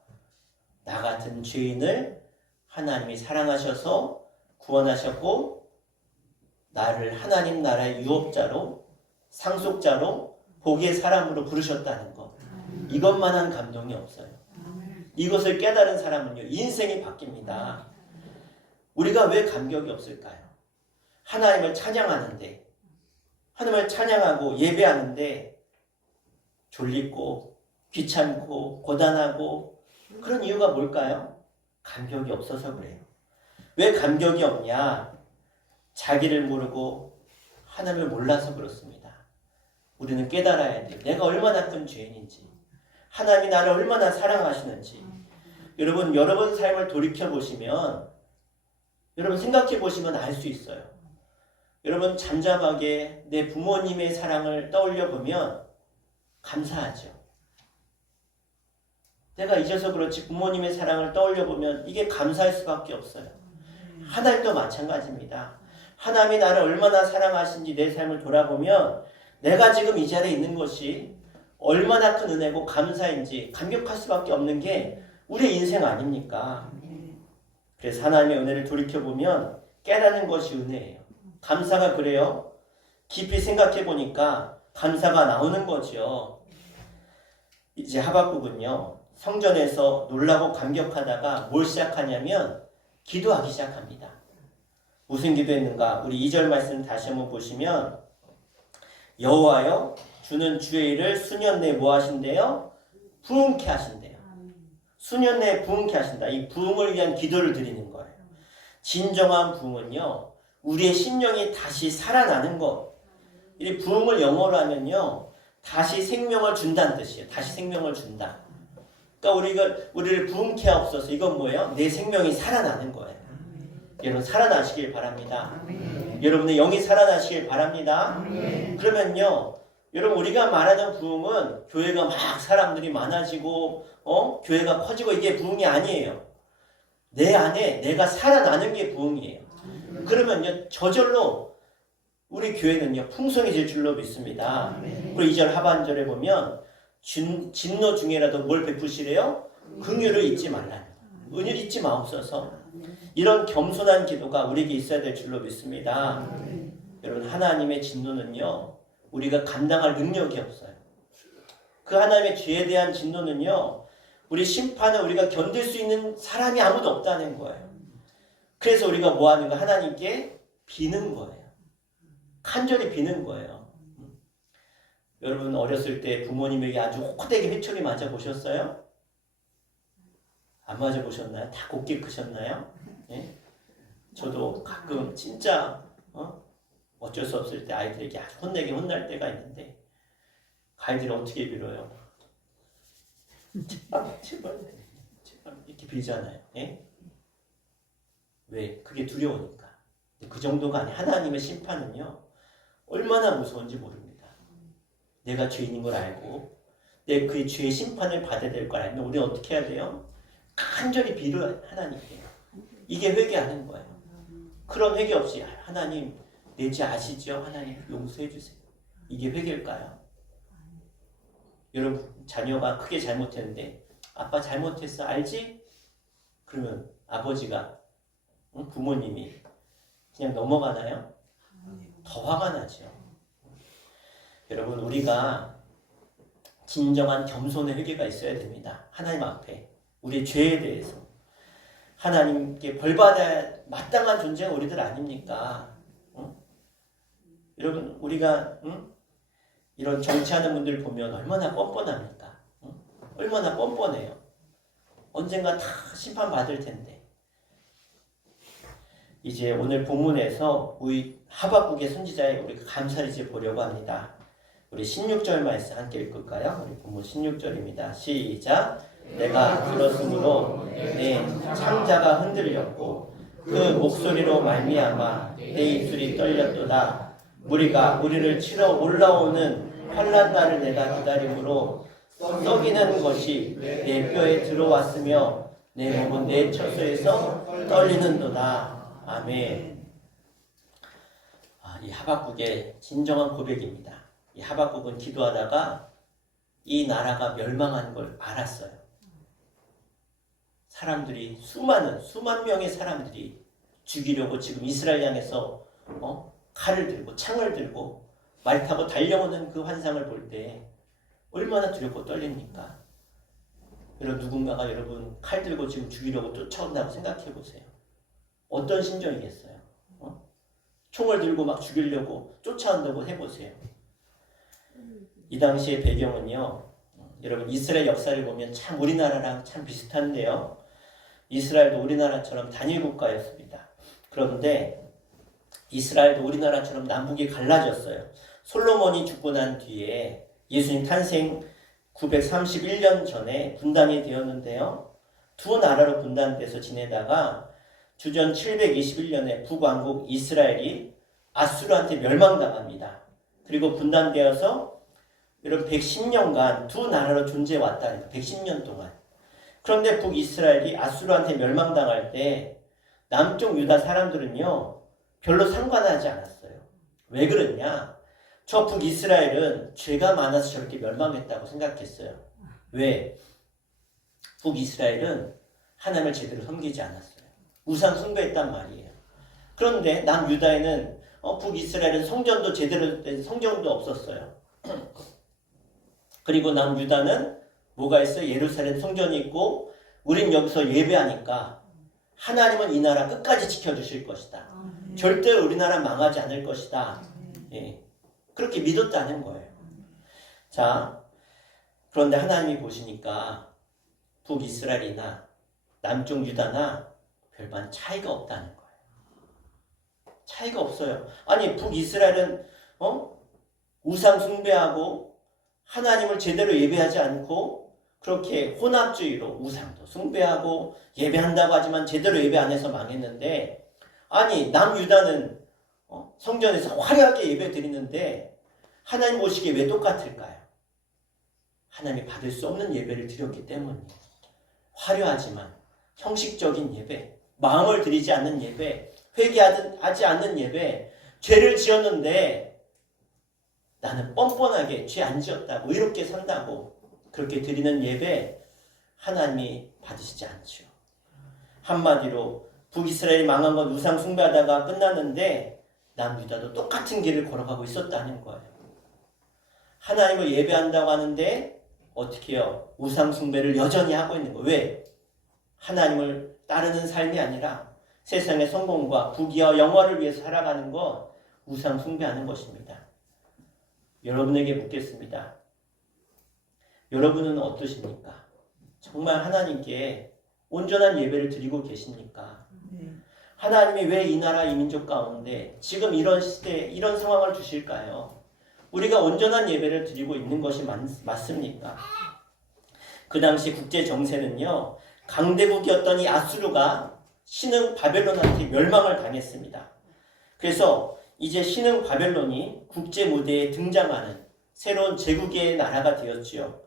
나 같은 죄인을 하나님이 사랑하셔서 구원하셨고 나를 하나님 나라의 유업자로, 상속자로, 복의 사람으로 부르셨다는 것. 이것만한 감동이 없어요. 이것을 깨달은 사람은요, 인생이 바뀝니다. 우리가 왜 감격이 없을까요? 하나님을 찬양하는데, 하나님을 찬양하고 예배하는데 졸리고 귀찮고 고단하고, 그런 이유가 뭘까요? 감격이 없어서 그래요. 왜 감격이 없냐? 자기를 모르고 하나님을 몰라서 그렇습니다. 우리는 깨달아야 돼요. 내가 얼마나 큰 죄인인지, 하나님이 나를 얼마나 사랑하시는지. 여러분 삶을 돌이켜보시면, 여러분 생각해보시면 알 수 있어요. 여러분 잠잠하게 내 부모님의 사랑을 떠올려보면 감사하죠. 내가 잊어서 그렇지 부모님의 사랑을 떠올려보면 이게 감사할 수밖에 없어요. 하나님도 마찬가지입니다. 하나님이 나를 얼마나 사랑하신지 내 삶을 돌아보면 내가 지금 이 자리에 있는 것이 얼마나 큰 은혜고 감사인지 감격할 수밖에 없는 게 우리의 인생 아닙니까? 그래서 하나님의 은혜를 돌이켜보면 깨닫는 것이 은혜예요. 감사가 그래요. 깊이 생각해보니까 감사가 나오는 거죠. 이제 하박국은요, 성전에서 놀라고 감격하다가 뭘 시작하냐면 기도하기 시작합니다. 무슨 기도했는가? 우리 2절 말씀 다시 한번 보시면, 여호와여 주는 주의 일을 수년 내에 뭐 하신대요? 부응케 하신대요. 수년 내에 부응케 하신다. 이 부응을 위한 기도를 드리는 거예요. 진정한 부응은요, 우리의 심령이 다시 살아나는 것. 이 부응을 영어로 하면요, 다시 생명을 준다는 뜻이에요. 다시 생명을 준다. 그러니까 우리를 부응케 하옵소서. 이건 뭐예요? 내 생명이 살아나는 거예요. 여러분 살아나시길 바랍니다. 여러분의 영이 살아나시길 바랍니다. 그러면요, 여러분 우리가 말하는 부흥은 교회가 막 사람들이 많아지고 교회가 커지고 이게 부흥이 아니에요. 내 안에 내가 살아나는 게 부흥이에요. 그러면요 저절로 우리 교회는요 풍성해질 줄로 믿습니다. 그리고 2절 하반절에 보면 진노 중에라도 뭘 베푸시래요? 긍휼을 잊지 말라는, 은혜를 잊지 마옵소서. 이런 겸손한 기도가 우리에게 있어야 될 줄로 믿습니다. 여러분 하나님의 진노는요 우리가 감당할 능력이 없어요. 그 하나님의 죄에 대한 진노는요 우리 심판을 우리가 견딜 수 있는 사람이 아무도 없다는 거예요. 그래서 우리가 뭐 하는가? 하나님께 비는 거예요. 간절히 비는 거예요. 여러분 어렸을 때 부모님에게 아주 호되게 회초리 맞아 보셨어요? 안 맞아 보셨나요? 다 곱게 크셨나요? 예? 저도 가끔 진짜 어쩔 수 없을 때 아이들에게 아주 혼내게 혼날 때가 있는데 아이들이 어떻게 빌어요? 제발 이렇게 빌잖아요. 예? 왜? 그게 두려우니까. 그 정도가 아니에요. 하나님의 심판은요 얼마나 무서운지 모릅니다. 내가 죄인인 걸 알고 내 그 죄의 심판을 받아야 될 걸 알면 우리는 어떻게 해야 돼요? 간절히 빌어요. 하나님께. 이게 회개하는 거예요. 그런 회개 없이 하나님 내 죄 아시죠? 하나님 용서해 주세요. 이게 회개일까요? 여러분 자녀가 크게 잘못했는데 아빠 잘못했어 알지? 그러면 아버지가 부모님이 그냥 넘어가나요? 더 화가 나죠. 여러분 우리가 진정한 겸손의 회개가 있어야 됩니다. 하나님 앞에 우리의 죄에 대해서 하나님께 벌받아야 마땅한 존재가 우리들 아닙니까? 여러분 우리가 이런 정치하는 분들 보면 얼마나 뻔뻔합니까? 얼마나 뻔뻔해요. 언젠가 다 심판받을 텐데. 이제 오늘 본문에서 우리 하박국의 선지자의 우리 감사를 이제 보려고 합니다. 우리 16절 말씀 함께 읽을까요? 우리 본문 16절입니다. 시작. 내가 들었으므로 내 창자가 흔들렸고 그 목소리로 말미암아 내 입술이 떨렸도다. 무리가 우리를 치러 올라오는 환난 날을 내가 기다림으로 썩이는 것이 내 뼈에 들어왔으며 내 몸은 내 처소에서 떨리는도다. 아멘. 이 하박국의 진정한 고백입니다. 이 하박국은 기도하다가 이 나라가 멸망하는 걸 알았어요. 사람들이 수만 명의 사람들이 죽이려고 지금 이스라엘 향해서 칼을 들고 창을 들고 말 타고 달려오는 그 환상을 볼 때 얼마나 두렵고 떨립니까? 여러분 누군가가 여러분 칼 들고 지금 죽이려고 쫓아온다고 생각해 보세요. 어떤 심정이겠어요? 총을 들고 막 죽이려고 쫓아온다고 해보세요. 이 당시의 배경은요. 여러분 이스라엘 역사를 보면 참 우리나라랑 참 비슷한데요. 이스라엘도 우리나라처럼 단일 국가였습니다. 그런데 이스라엘도 우리나라처럼 남북이 갈라졌어요. 솔로몬이 죽고 난 뒤에 예수님 탄생 931년 전에 분단이 되었는데요. 두 나라로 분단돼서 지내다가 주전 721년에 북왕국 이스라엘이 아수르한테 멸망당합니다. 그리고 분단되어서 여러분 110년간 두 나라로 존재해 왔다는 거예요. 110년 동안. 그런데 북이스라엘이 아수르한테 멸망당할 때 남쪽 유다 사람들은요 별로 상관하지 않았어요. 왜 그러냐? 저 북이스라엘은 죄가 많아서 저렇게 멸망했다고 생각했어요. 왜? 북이스라엘은 하나님을 제대로 섬기지 않았어요. 우상 숭배했단 말이에요. 그런데 남유다에는 북이스라엘은 성전도 제대로 된 성전도 없었어요. 그리고 남유다는 뭐가 있어요? 예루살렘 성전이 있고 우린 여기서 예배하니까 하나님은 이 나라 끝까지 지켜주실 것이다. 절대 우리나라 망하지 않을 것이다. 예. 그렇게 믿었다는 거예요. 자, 그런데 하나님이 보시니까 북이스라엘이나 남쪽 유다나 별반 차이가 없다는 거예요. 차이가 없어요. 아니 북이스라엘은 우상 숭배하고 하나님을 제대로 예배하지 않고 그렇게 혼합주의로 우상도 숭배하고 예배한다고 하지만 제대로 예배 안 해서 망했는데 아니 남유다는 성전에서 화려하게 예배 드리는데 하나님 보시기에 왜 똑같을까요? 하나님이 받을 수 없는 예배를 드렸기 때문이에요. 화려하지만 형식적인 예배, 마음을 드리지 않는 예배, 회개하지 않는 예배, 죄를 지었는데 나는 뻔뻔하게 죄 안 지었다고 의롭게 산다고 그렇게 드리는 예배 하나님이 받으시지 않죠. 한마디로 북이스라엘이 망한 건 우상 숭배하다가 끝났는데 남유다도 똑같은 길을 걸어가고 있었다는 거예요. 하나님을 예배한다고 하는데 어떻게 해요? 우상 숭배를 여전히 하고 있는 거예요. 왜? 하나님을 따르는 삶이 아니라 세상의 성공과 부귀와 영화를 위해서 살아가는 건 우상 숭배하는 것입니다. 여러분에게 묻겠습니다. 여러분은 어떠십니까? 정말 하나님께 온전한 예배를 드리고 계십니까? 하나님이 왜 이 나라 이 민족 가운데 지금 이런 시대 이런 상황을 주실까요? 우리가 온전한 예배를 드리고 있는 것이 맞습니까? 그 당시 국제 정세는요, 강대국이었던 이 아수르가 신흥 바벨론한테 멸망을 당했습니다. 그래서 이제 신흥 바벨론이 국제 무대에 등장하는 새로운 제국의 나라가 되었지요.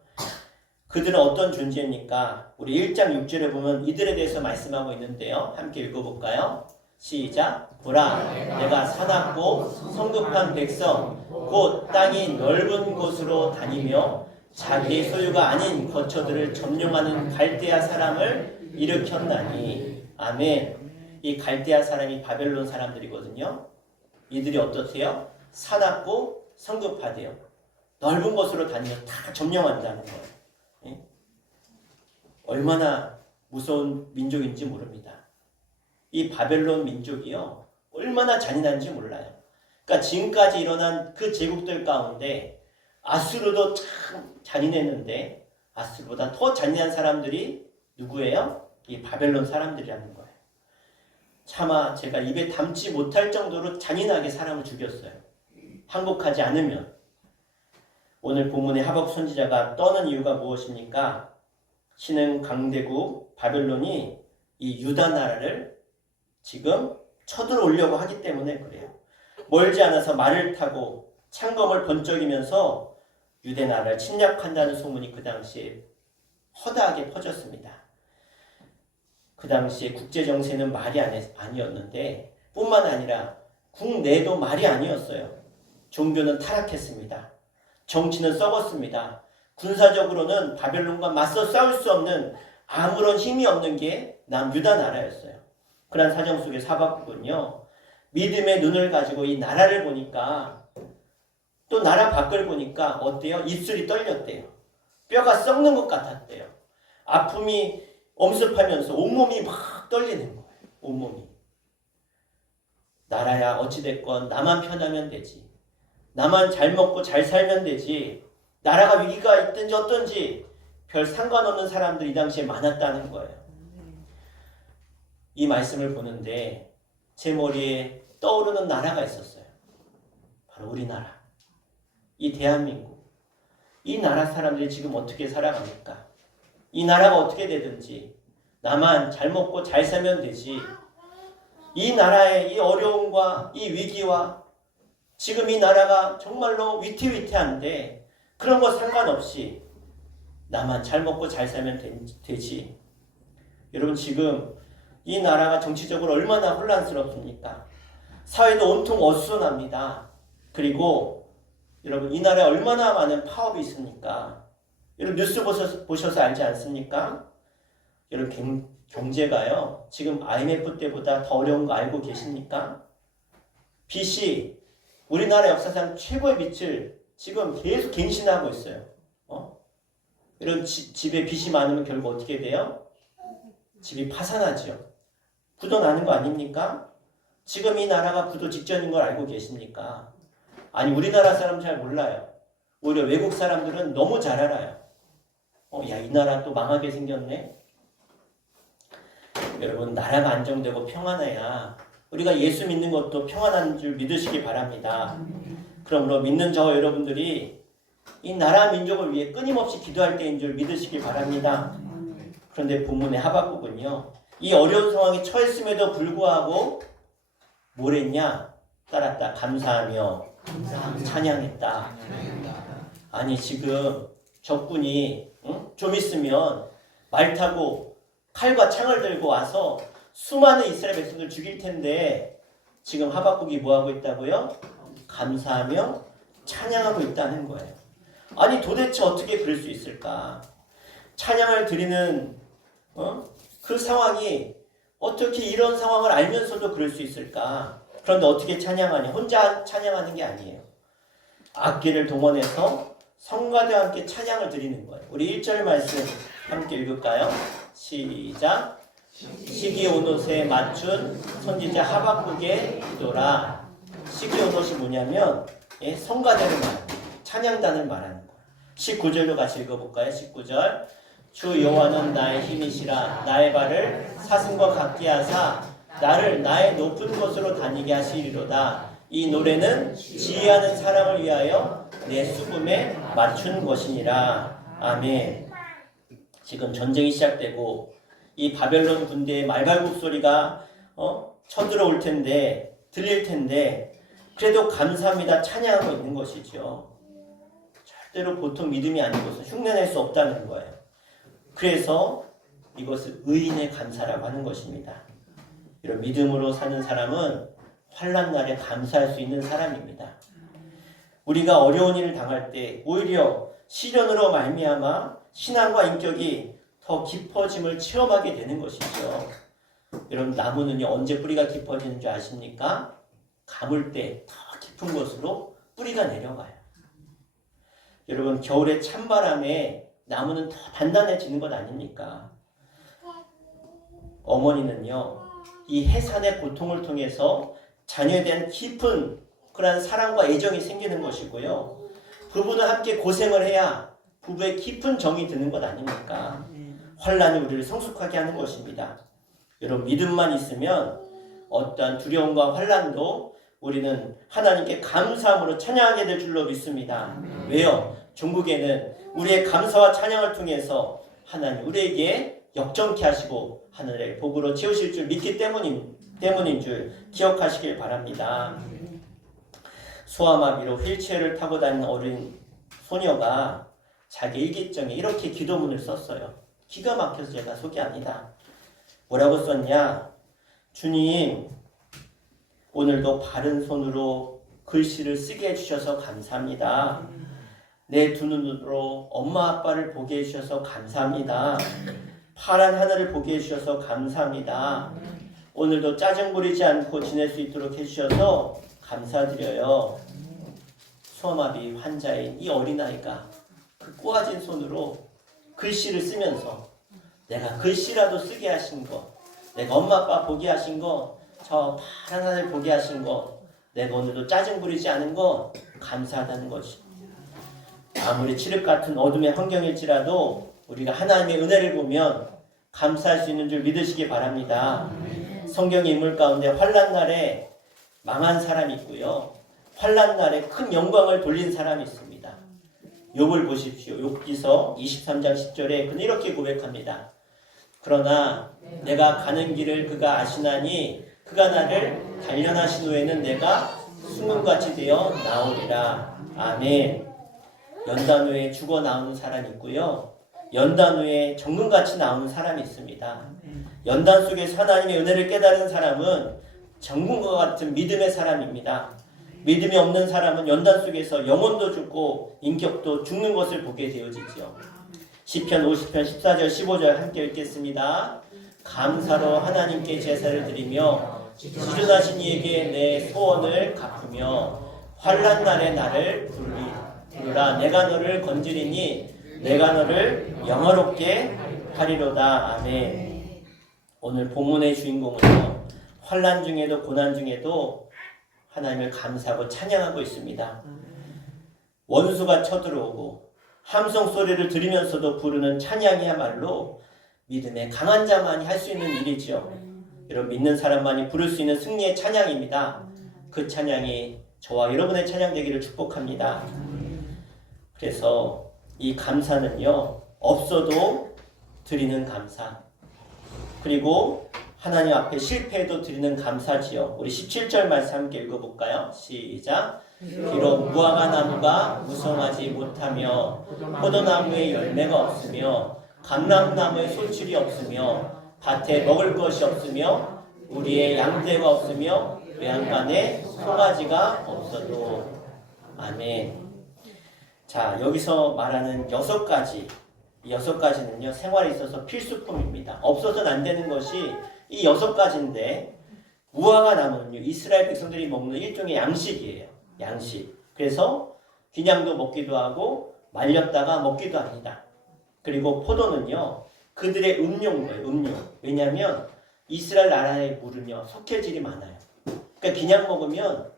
그들은 어떤 존재입니까? 우리 1장 6절에 보면 이들에 대해서 말씀하고 있는데요. 함께 읽어볼까요? 시작! 보라, 내가 사납고 성급한 백성, 곧 땅이 넓은 곳으로 다니며 자기의 소유가 아닌 거처들을 점령하는 갈대아 사람을 일으켰나니. 아멘. 이 갈대아 사람이 바벨론 사람들이거든요. 이들이 어떻대요? 사납고 성급하대요. 넓은 곳으로 다니며 다 점령한다는 거예요. 얼마나 무서운 민족인지 모릅니다. 이 바벨론 민족이요, 얼마나 잔인한지 몰라요. 그러니까 지금까지 일어난 그 제국들 가운데 아수르도 참 잔인했는데 아수르보다 더 잔인한 사람들이 누구예요? 이 바벨론 사람들이라는 거예요. 차마 제가 입에 담지 못할 정도로 잔인하게 사람을 죽였어요. 항복하지 않으면. 오늘 본문의 하박 선지자가 떠는 이유가 무엇입니까? 신흥 강대국 바벨론이 이 유다 나라를 지금 쳐들어오려고 하기 때문에 그래요. 멀지 않아서 말을 타고 창검을 번쩍이면서 유대 나라를 침략한다는 소문이 그 당시에 허다하게 퍼졌습니다. 그 당시에 국제 정세는 말이 아니었는데 뿐만 아니라 국내도 말이 아니었어요. 종교는 타락했습니다. 정치는 썩었습니다. 군사적으로는 바벨론과 맞서 싸울 수 없는 아무런 힘이 없는 게 남유다 나라였어요. 그런 사정 속에 하박국은요, 믿음의 눈을 가지고 이 나라를 보니까, 또 나라 밖을 보니까 어때요? 입술이 떨렸대요. 뼈가 썩는 것 같았대요. 아픔이 엄습하면서 온몸이 막 떨리는 거예요. 온몸이. 나라야 어찌됐건 나만 편하면 되지. 나만 잘 먹고 잘 살면 되지. 나라가 위기가 있든지 어떤지 별 상관없는 사람들이 이 당시에 많았다는 거예요. 이 말씀을 보는데 제 머리에 떠오르는 나라가 있었어요. 바로 우리나라. 이 대한민국. 이 나라 사람들이 지금 어떻게 살아갑니까? 이 나라가 어떻게 되든지 나만 잘 먹고 잘 살면 되지. 이 나라의 이 어려움과 이 위기와 지금 이 나라가 정말로 위태위태한데 그런 거 상관없이 나만 잘 먹고 잘 살면 되지. 여러분 지금 이 나라가 정치적으로 얼마나 혼란스럽습니까? 사회도 온통 어수선합니다. 그리고 여러분 이 나라에 얼마나 많은 파업이 있습니까? 여러분 뉴스 보셔서 알지 않습니까? 여러분 경제가요 지금 IMF 때보다 더 어려운 거 알고 계십니까? 빚이 우리나라 역사상 최고의 빚을 지금 계속 갱신하고 있어요. 이런 집에 빚이 많으면 결국 어떻게 돼요? 집이 파산하죠. 부도 나는 거 아닙니까? 지금 이 나라가 부도 직전인 걸 알고 계십니까? 아니 우리나라 사람 잘 몰라요. 오히려 외국 사람들은 너무 잘 알아요. 야, 이 나라 또 망하게 생겼네. 여러분 나라가 안정되고 평안해야 우리가 예수 믿는 것도 평안한 줄 믿으시기 바랍니다. 그러므로 믿는 저와 여러분들이 이 나라 민족을 위해 끊임없이 기도할 때인 줄 믿으시기 바랍니다. 그런데 본문의 하박국은요, 이 어려운 상황에 처했음에도 불구하고 뭘 했냐? 따랐다. 감사하며 찬양했다. 아니 지금 적군이 좀 있으면 말 타고 칼과 창을 들고 와서 수많은 이스라엘 백성들 죽일 텐데 지금 하박국이 뭐하고 있다고요? 감사하며 찬양하고 있다는 거예요. 아니 도대체 어떻게 그럴 수 있을까? 찬양을 드리는 그 상황이 어떻게 이런 상황을 알면서도 그럴 수 있을까? 그런데 어떻게 찬양하냐? 혼자 찬양하는 게 아니에요. 악기를 동원해서 성가대와 함께 찬양을 드리는 거예요. 우리 1절 말씀 함께 읽을까요? 시작. 시기 온 옷에 맞춘 선지자 하박국의 기도라. 시기온 것이 뭐냐면 성가대를 말하는 거예요. 찬양단을 말하는 거예요. 19절도 같이 읽어볼까요? 19절 주 여호와는 나의 힘이시라 나의 발을 사슴과 같게 하사 나를 나의 높은 곳으로 다니게 하시리로다. 이 노래는 지혜하는 사람을 위하여 내 수금에 맞춘 것이니라. 아멘. 지금 전쟁이 시작되고 이 바벨론 군대의 말발굽 소리가 쳐들어올 텐데 들릴 텐데 그래도 감사합니다 찬양하고 있는 것이죠. 절대로 보통 믿음이 아닌 것은 흉내낼 수 없다는 거예요. 그래서 이것을 의인의 감사라고 하는 것입니다. 이런 믿음으로 사는 사람은 환난 날에 감사할 수 있는 사람입니다. 우리가 어려운 일을 당할 때 오히려 시련으로 말미암아 신앙과 인격이 더 깊어짐을 체험하게 되는 것이죠. 여러분 나무는요 언제 뿌리가 깊어지는 줄 아십니까? 가물 때 더 깊은 곳으로 뿌리가 내려가요. 여러분 겨울에 찬바람에 나무는 더 단단해지는 것 아닙니까? 어머니는요 이 해산의 고통을 통해서 자녀에 대한 깊은 그런 사랑과 애정이 생기는 것이고요. 부부는 함께 고생을 해야 부부의 깊은 정이 드는 것 아닙니까? 환난이 우리를 성숙하게 하는 것입니다. 여러분 믿음만 있으면 어떠한 두려움과 환난도 우리는 하나님께 감사함으로 찬양하게 될 줄로 믿습니다. 왜요? 종국에는 우리의 감사와 찬양을 통해서 하나님 우리에게 역정케 하시고 하늘의 복으로 채우실 줄 믿기 때문인 줄 기억하시길 바랍니다. 소아마비로 휠체어를 타고 다니는 어린 소녀가 자기 일기장에 이렇게 기도문을 썼어요. 기가 막혀서 제가 소개합니다. 뭐라고 썼냐? 주님, 오늘도 바른 손으로 글씨를 쓰게 해주셔서 감사합니다. 내 두 눈으로 엄마 아빠를 보게 해주셔서 감사합니다. 파란 하늘을 보게 해주셔서 감사합니다. 오늘도 짜증 부리지 않고 지낼 수 있도록 해주셔서 감사드려요. 소아마비 환자인 이 어린아이가 그 꼬아진 손으로 글씨를 쓰면서 내가 글씨라도 쓰게 하신 거, 내가 엄마 아빠 보게 하신 거, 저 파란 하늘 보게 하신 거, 내가 오늘도 짜증 부리지 않은 거 감사하다는 것이. 아무리 칠흑 같은 어둠의 환경일지라도 우리가 하나님의 은혜를 보면 감사할 수 있는 줄 믿으시기 바랍니다. 성경의 인물 가운데 환난 날에 망한 사람이 있고요. 환난 날에 큰 영광을 돌린 사람이 있습니다. 욥을 보십시오. 욥기서 23장 10절에 그는 이렇게 고백합니다. 그러나 내가 가는 길을 그가 아시나니 그가 나를 단련하신 후에는 내가 순금같이 되어 나오리라. 아멘. 연단 후에 죽어 나오는 사람이 있고요. 연단 후에 정금같이 나오는 사람이 있습니다. 연단 속에서 하나님의 은혜를 깨달은 사람은 정금과 같은 믿음의 사람입니다. 믿음이 없는 사람은 연단 속에서 영혼도 죽고 인격도 죽는 것을 보게 되어지죠. 시편 50편 14절 15절 함께 읽겠습니다. 감사로 하나님께 제사를 드리며 지존하신 이에게 내 소원을 갚으며 환난 날에 나를 부르라. 내가 너를 건지리니 내가 너를 영화롭게 하리로다. 아멘. 오늘 본문의 주인공은요. 환난 중에도 고난 중에도 하나님을 감사하고 찬양하고 있습니다. 원수가 쳐들어오고 함성 소리를 들으면서도 부르는 찬양이야말로 믿음의 강한 자만이 할 수 있는 일이죠. 여러분 믿는 사람만이 부를 수 있는 승리의 찬양입니다. 그 찬양이 저와 여러분의 찬양 되기를 축복합니다. 그래서 이 감사는요 없어도 드리는 감사, 그리고 하나님 앞에 실패해도 드리는 감사지요. 우리 17절 말씀 함께 읽어볼까요? 시작. 비록 무화과 나무가 무성하지 못하며 포도나무에 열매가 없으며 감람나무에 소출이 없으며 밭에 먹을 것이 없으며 우리의 양떼가 없으며 외양간에 송아지가 없어도. 아멘. 자, 여기서 말하는 6가지, 이 6가지는요 생활에 있어서 필수품입니다. 없어서는 안 되는 것이 이 6가지인데, 무화과 나무는요 이스라엘 백성들이 먹는 일종의 양식이에요. 양식. 그래서 그냥도 먹기도 하고 말렸다가 먹기도 합니다. 그리고 포도는요 그들의 음료인 거예요. 음료. 왜냐하면 이스라엘 나라의 물은요 석회질이 많아요. 그러니까 그냥 먹으면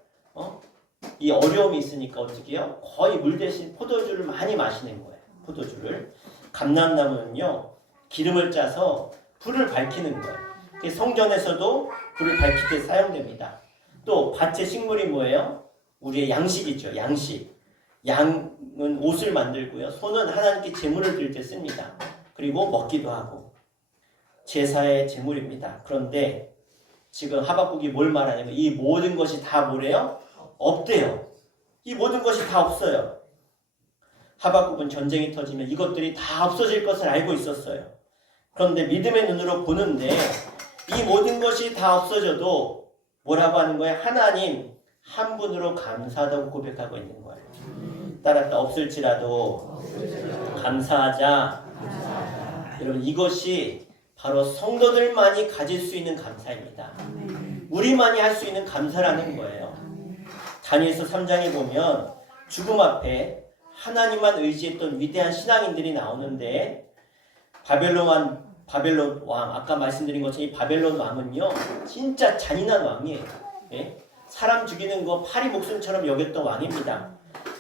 이 어려움이 있으니까 어떻게 해요? 거의 물 대신 포도주를 많이 마시는 거예요. 포도주를. 감람나무는요, 기름을 짜서 불을 밝히는 거예요. 성전에서도 불을 밝힐 때 사용됩니다. 또 밭의 식물이 뭐예요? 우리의 양식이죠. 양식. 양은 옷을 만들고요. 소는 하나님께 제물을 드릴 때 씁니다. 그리고 먹기도 하고. 제사의 제물입니다. 그런데 지금 하박국이 뭘 말하냐면 이 모든 것이 다 뭐래요? 없대요. 이 모든 것이 다 없어요. 하박국은 전쟁이 터지면 이것들이 다 없어질 것을 알고 있었어요. 그런데 믿음의 눈으로 보는데 이 모든 것이 다 없어져도 뭐라고 하는 거예요? 하나님 한 분으로 감사하다고 고백하고 있는 거예요. 따라서 없을지라도 감사하자. 여러분 이것이 바로 성도들만이 가질 수 있는 감사입니다. 우리만이 할 수 있는 감사라는 거예요. 다니엘서 3장에 보면 죽음 앞에 하나님만 의지했던 위대한 신앙인들이 나오는데 바벨론 왕, 아까 말씀드린 것처럼 이 바벨론 왕은요 진짜 잔인한 왕이에요. 예? 사람 죽이는 거 파리 목숨처럼 여겼던 왕입니다.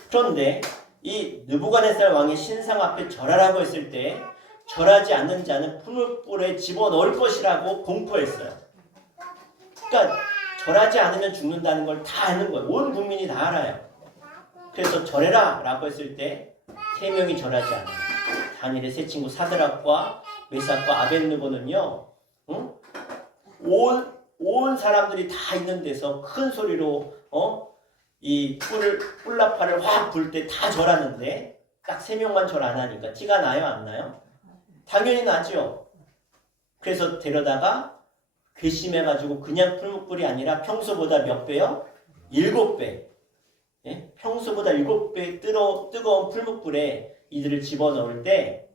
그런데 이 느부갓네살 왕의 신상 앞에 절하라고 했을 때 절하지 않는 자는 풀무불에 집어넣을 것이라고 공포했어요. 그러니까 절하지 않으면 죽는다는 걸 다 아는 거예요. 온 국민이 다 알아요. 그래서 절해라 라고 했을 때 3명이 절하지 않아요. 다니엘의 세 친구 사드락과 메삭과 아벳느고는요, 온 사람들이 다 있는 데서 큰 소리로 이 뿔나팔을 확 불 때 다 절하는데 딱 3명만 절 안 하니까 티가 나요, 안 나요? 당연히 나죠. 그래서 데려다가 괘씸해가지고 그냥 풀무불이 아니라 평소보다 몇 배요? 7배. 예? 평소보다 7배 뜨거운 풀무불에 이들을 집어넣을 때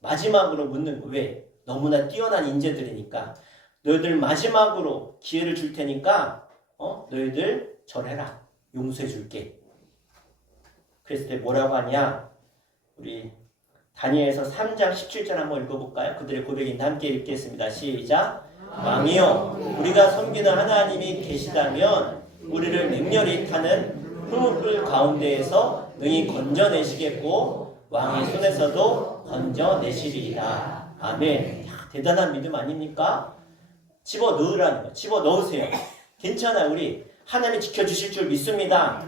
마지막으로 묻는 거. 왜? 너무나 뛰어난 인재들이니까 너희들 마지막으로 기회를 줄 테니까 너희들 절해라. 용서해 줄게. 그랬을 때 뭐라고 하냐? 우리 다니엘서 3장 17절 한번 읽어볼까요? 그들의 고백인데 함께 읽겠습니다. 시작. 왕이여 우리가 섬기는 하나님이 계시다면 우리를 맹렬히 타는 풀무불 가운데에서 능히 건져내시겠고 왕의 손에서도 건져내시리이다. 아멘. 대단한 믿음 아닙니까? 집어넣으라는 거. 집어넣으세요. 괜찮아요. 우리 하나님이 지켜주실 줄 믿습니다.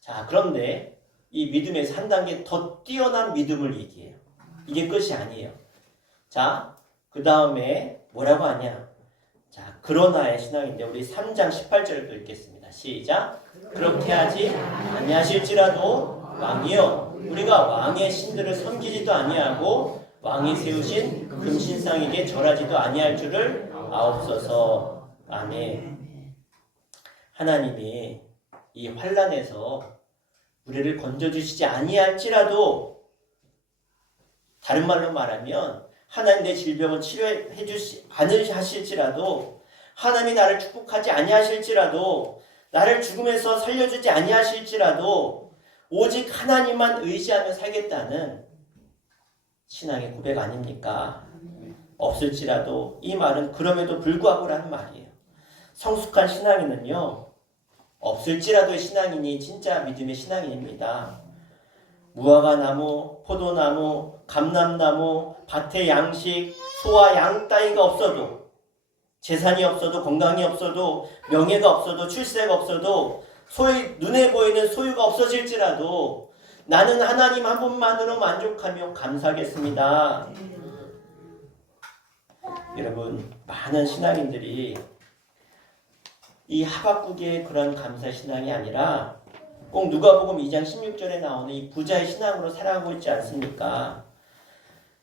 자, 그런데 이 믿음에서 한 단계 더 뛰어난 믿음을 얘기해요. 이게 끝이 아니에요. 자, 그 다음에 뭐라고 하냐? 자, 그러나의 신앙인데 우리 3장 18절을 읽겠습니다. 시작. 그렇게 하지 아니하실지라도 왕이여 우리가 왕의 신들을 섬기지도 아니하고 왕이 세우신 금신상에게 절하지도 아니할 줄을 아옵소서. 아멘. 하나님이 이 환난에서 우리를 건져주시지 아니할지라도, 다른 말로 말하면 하나님 내 질병을 치료해 주시 않으실지라도, 하나님이 나를 축복하지 아니하실지라도, 나를 죽음에서 살려주지 아니하실지라도 오직 하나님만 의지하며 살겠다는 신앙의 고백 아닙니까? 없을지라도, 이 말은 그럼에도 불구하고라는 말이에요. 성숙한 신앙인은요, 없을지라도의 신앙인이 진짜 믿음의 신앙인입니다. 무화과 나무, 포도나무, 감람나무, 밭의 양식, 소와 양 따위가 없어도, 재산이 없어도, 건강이 없어도, 명예가 없어도, 출세가 없어도, 소위 눈에 보이는 소유가 없어질지라도 나는 하나님 한 분만으로 만족하며 감사하겠습니다. 여러분, 많은 신앙인들이 이 하박국의 그런 감사 신앙이 아니라 꼭 누가복음 2장 16절에 나오는 이 부자의 신앙으로 살아가고 있지 않습니까?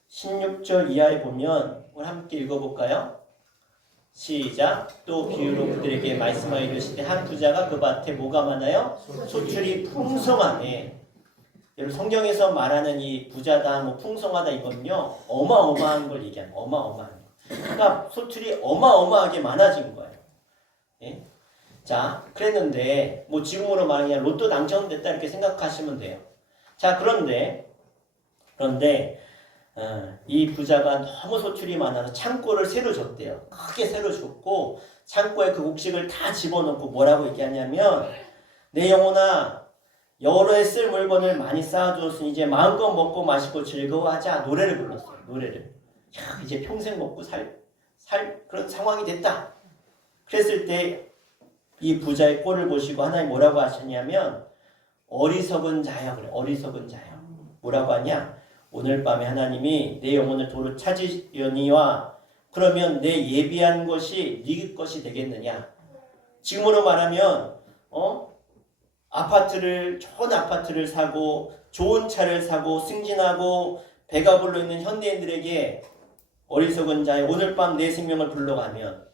16절 이하에 보면 우리 함께 읽어볼까요? 시작. 또 비유로 그들에게 말씀하여 이르시되 한 부자가 그 밭에 뭐가 많아요? 소출이 풍성하네. 여러분, 성경에서 말하는 이 부자다, 뭐 풍성하다, 이건요 어마어마한 걸 얘기하는 거예요. 어마어마한 거. 그러니까 소출이 어마어마하게 많아진 거예요. 예? 자, 그랬는데 뭐 지금으로 말하면 로또 당첨됐다 이렇게 생각하시면 돼요. 자, 그런데 이 부자가 너무 소출이 많아서 창고를 새로 줬대요. 크게 새로 줬고 창고에 그 곡식을 다 집어넣고 뭐라고 얘기하냐면 내 영혼아 여러에 쓸 물건을 많이 쌓아두었으니 이제 마음껏 먹고 마시고 즐거워하자. 노래를 불렀어요. 노래를. 야, 이제 평생 먹고 살 그런 상황이 됐다. 그랬을 때 이 부자의 꼴을 보시고 하나님 뭐라고 하셨냐면 어리석은 자야 그래. 어리석은 자야. 뭐라고 하냐? 오늘 밤에 하나님이 내 영혼을 도로 찾으려니와 그러면 내 예비한 것이 네 것이 되겠느냐? 지금으로 말하면 좋은 아파트를 사고 좋은 차를 사고 승진하고 배가 불러있는 현대인들에게 어리석은 자의 오늘 밤 내 생명을 불러가면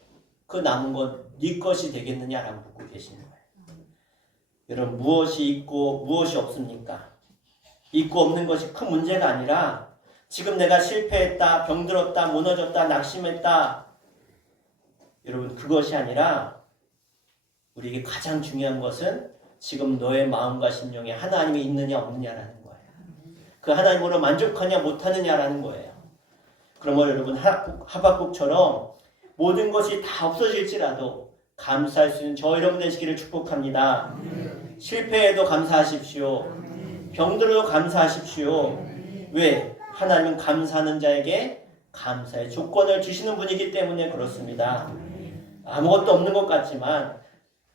그 남은 건 네 것이 되겠느냐라고 묻고 계시는 거예요. 여러분 무엇이 있고 무엇이 없습니까? 있고 없는 것이 큰 문제가 아니라 지금 내가 실패했다, 병들었다, 무너졌다, 낙심했다. 여러분 그것이 아니라 우리에게 가장 중요한 것은 지금 너의 마음과 심령에 하나님이 있느냐 없느냐라는 거예요. 그 하나님으로 만족하냐 못하느냐라는 거예요. 그러면 여러분 하박국처럼 모든 것이 다 없어질지라도 감사할 수 있는 저 여러분 되시기를 축복합니다. 실패에도 감사하십시오. 병들어도 감사하십시오. 왜? 하나님은 감사하는 자에게 감사의 조건을 주시는 분이기 때문에 그렇습니다. 아무것도 없는 것 같지만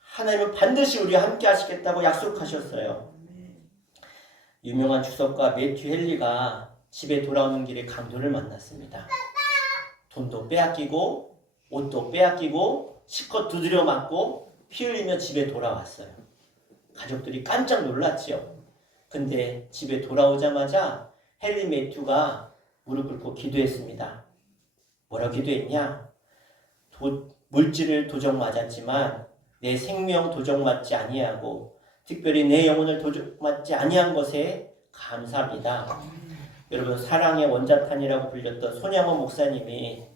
하나님은 반드시 우리와 함께 하시겠다고 약속하셨어요. 유명한 주석가 매튜 헨리가 집에 돌아오는 길에 강도를 만났습니다. 돈도 빼앗기고 옷도 빼앗기고 실컷 두드려 맞고 피 흘리며 집에 돌아왔어요. 가족들이 깜짝 놀랐지요. 근데 집에 돌아오자마자 헨리 매튜가 무릎 꿇고 기도했습니다. 뭐라고 기도했냐? 물질을 도적 맞았지만 내 생명 도적 맞지 아니하고 특별히 내 영혼을 도적 맞지 아니한 것에 감사합니다. 여러분 사랑의 원자탄이라고 불렸던 손양원 목사님이